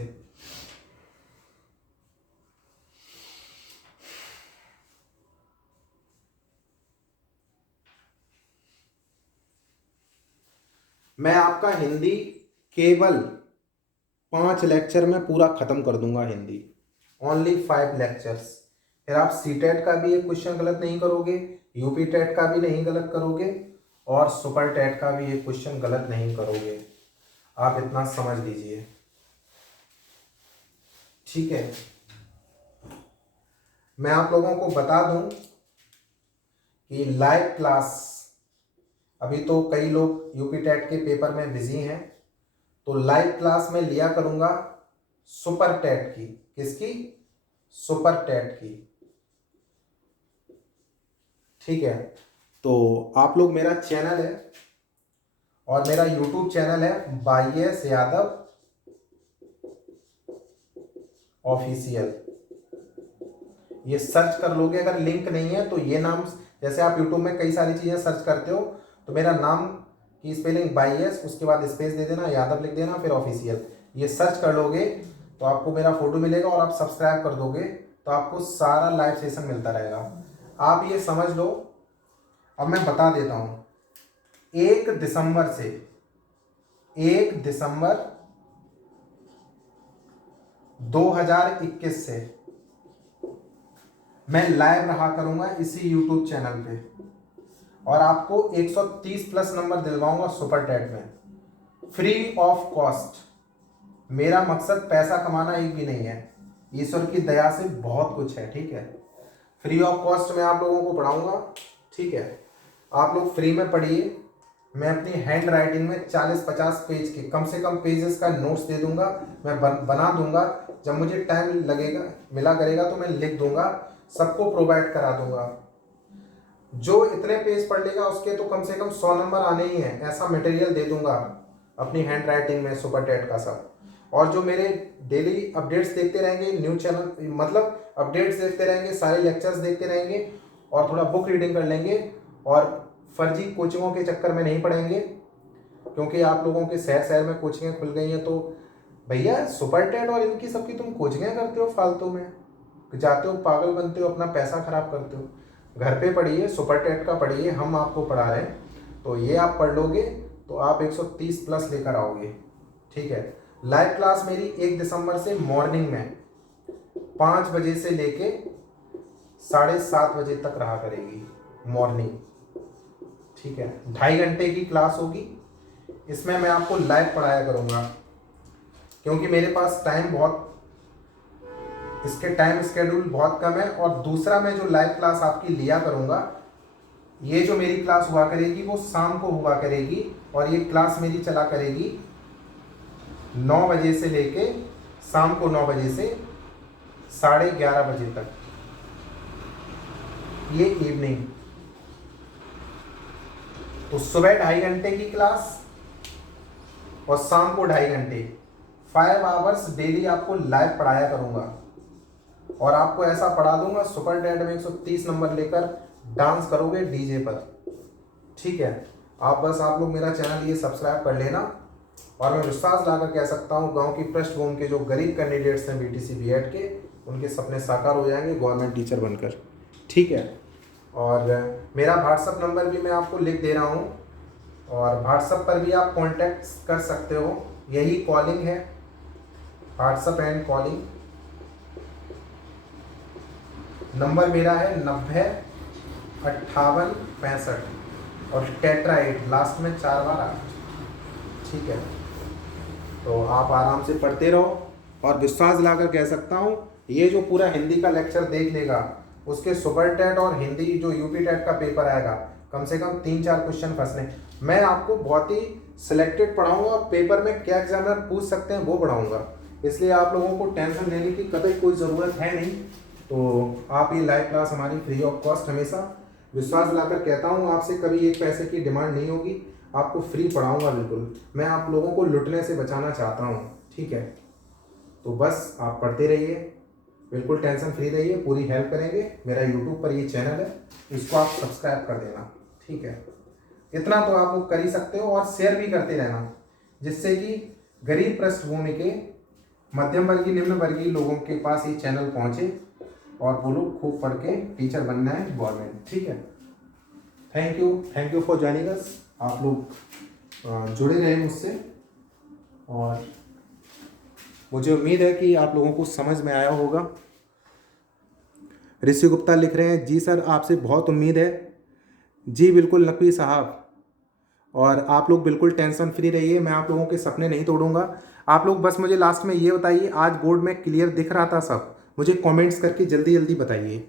मैं आपका हिंदी केवल 5 लेक्चर में पूरा खत्म कर दूंगा, हिंदी ओनली 5 लेक्चर्स। फिर आप सीटेट का भी एक क्वेश्चन गलत नहीं करोगे, यूपी टेट का भी नहीं गलत करोगे, और सुपर टेट का भी एक क्वेश्चन गलत नहीं करोगे। आप इतना समझ लीजिए, ठीक है। मैं आप लोगों को बता दूं कि लाइव क्लास, अभी तो कई लोग यूपी टेट के पेपर में बिजी हैं, तो लाइव क्लास में लिया करूंगा सुपर टेट की। किसकी? सुपर टेट की। ठीक है, तो आप लोग, मेरा चैनल है और मेरा यूट्यूब चैनल है YS यादव ऑफिशियल, ये सर्च कर लोगे। अगर लिंक नहीं है तो ये नाम, जैसे आप यूट्यूब में कई सारी चीज़ें सर्च करते हो, तो मेरा नाम की स्पेलिंग YS, उसके बाद स्पेस दे देना, यादव लिख देना, फिर ऑफिशियल। ये सर्च कर लोगे तो आपको मेरा फोटो मिलेगा और आप सब्सक्राइब कर दोगे तो आपको सारा लाइव सेशन मिलता रहेगा। आप ये समझ लो, अब मैं बता देता हूँ, 1 दिसंबर से 1 दिसंबर 2021 से मैं लाइव रहा करूंगा इसी यूट्यूब चैनल पे और आपको 130 प्लस नंबर दिलवाऊंगा सुपर टेट में, फ्री ऑफ कॉस्ट। मेरा मकसद पैसा कमाना एक भी नहीं है, ईश्वर की दया से बहुत कुछ है, ठीक है। फ्री ऑफ कॉस्ट मैं आप लोगों को पढ़ाऊंगा, ठीक है। आप लोग फ्री में पढ़िए। मैं अपनी हैंड राइटिंग में 40-50 पेज के कम से कम पेजेस का नोट्स दे दूंगा, मैं बना दूंगा। जब मुझे टाइम लगेगा मिला करेगा तो मैं लिख दूंगा, सबको प्रोवाइड करा दूंगा। जो इतने पेज पढ़ लेगा उसके तो कम से कम 100 नंबर आने ही हैं, ऐसा मटेरियल दे दूंगा अपनी हैंड राइटिंग में सुपर टेट का सब। और जो मेरे डेली अपडेट्स देखते रहेंगे, न्यूज चैनल मतलब अपडेट्स देखते रहेंगे, सारे लेक्चर्स देखते रहेंगे और थोड़ा बुक रीडिंग कर लेंगे और फर्जी कोचिंगों के चक्कर में नहीं पड़ेंगे, क्योंकि आप लोगों के शहर शहर में कोचिंगें खुल गई हैं। तो भैया सुपर टेट और इनकी सबकी तुम कोचिंगें करते हो, फालतू में जाते हो, पागल बनते हो, अपना पैसा खराब करते हो। घर पे पढ़िए, सुपर टेट का पढ़िए, हम आपको पढ़ा रहे हैं। तो ये आप पढ़ लोगे तो आप 130 प्लस लेकर आओगे, ठीक है। लाइव क्लास मेरी 1 दिसंबर से मॉर्निंग में 5 बजे से लेके 7:30 बजे तक रहा करेगी मॉर्निंग, ठीक है। 2.5 घंटे की क्लास होगी, इसमें मैं आपको लाइव पढ़ाया करूँगा, क्योंकि मेरे पास टाइम बहुत, इसके टाइम स्केड्यूल बहुत कम है। और दूसरा, मैं जो लाइव क्लास आपकी लिया करूँगा, ये जो मेरी क्लास हुआ करेगी वो शाम को हुआ करेगी और ये क्लास मेरी चला करेगी 9 बजे से लेके शाम को 9 बजे से 11:30 बजे तक, ये इवनिंग। तो सुबह 2.5 घंटे की क्लास और शाम को 2.5 घंटे, 5 आवर्स डेली आपको लाइव पढ़ाया करूंगा और आपको ऐसा पढ़ा दूंगा सुपर टेट में 130 नंबर लेकर डांस करोगे डीजे पर, ठीक है। आप लोग मेरा चैनल ये सब्सक्राइब कर लेना। और मैं विश्वास लाकर कह सकता हूँ, गांव की पृष्ठभूमि के जो गरीब कैंडिडेट्स हैं बीटीसी बीएड के, उनके सपने साकार हो जाएंगे गवर्नमेंट टीचर बनकर, ठीक है। और मेरा व्हाट्सअप नंबर भी मैं आपको लिख दे रहा हूँ और व्हाट्सअप पर भी आप कॉन्टैक्ट कर सकते हो, यही कॉलिंग है, व्हाट्सअप एंड कॉलिंग। नंबर मेरा है 90 58 65 और टेट्रा8 लास्ट में 4 बार आ, ठीक है। तो आप आराम से पढ़ते रहो और विश्वास लाकर कह सकता हूँ, ये जो पूरा हिंदी का लेक्चर देख लेगा उसके सुपर टेट और हिंदी जो यूपी टेट का पेपर आएगा, कम से कम 3-4 क्वेश्चन फंसने। मैं आपको बहुत ही सिलेक्टेड पढ़ाऊंगा और पेपर में क्या एग्जामिनर पूछ सकते हैं वो पढ़ाऊंगा, इसलिए आप लोगों को टेंशन लेने की कतई कोई ज़रूरत है नहीं। तो आप ये लाइव क्लास हमारी फ्री ऑफ कॉस्ट, हमेशा विश्वास लाकर कहता हूँ, आपसे कभी एक पैसे की डिमांड नहीं होगी, आपको फ्री पढ़ाऊंगा बिल्कुल। मैं आप लोगों को लुटने से बचाना चाहता हूँ, ठीक है। तो बस आप पढ़ते रहिए, बिल्कुल टेंशन फ्री रहिए, पूरी हेल्प करेंगे। मेरा यूट्यूब पर ये चैनल है, इसको आप सब्सक्राइब कर देना, ठीक है। इतना तो आप लोग कर ही सकते हो और शेयर भी करते रहना, जिससे कि गरीब पृष्ठभूमि के, मध्यम वर्गीय, निम्न वर्गीय लोगों के पास ये चैनल पहुँचे और वो लोग खूब पढ़ के टीचर बनना है गवर्नमेंट, ठीक है। Thank you for joining us. आप लोग जुड़े रहे मुझसे और मुझे उम्मीद है कि आप लोगों को समझ में आया होगा। ऋषि गुप्ता लिख रहे हैं, जी सर आपसे बहुत उम्मीद है। जी बिल्कुल नकवी साहब, और आप लोग बिल्कुल टेंशन फ्री रहिए, मैं आप लोगों के सपने नहीं तोड़ूंगा। आप लोग बस मुझे लास्ट में ये बताइए, आज बोर्ड में क्लियर दिख रहा था सब? मुझे कमेंट्स करके जल्दी जल्दी बताइए।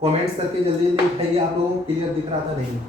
कमेंट्स करके जल्दी जल्दी बताइए, आप लोगों को क्लियर दिख रहा था नहीं?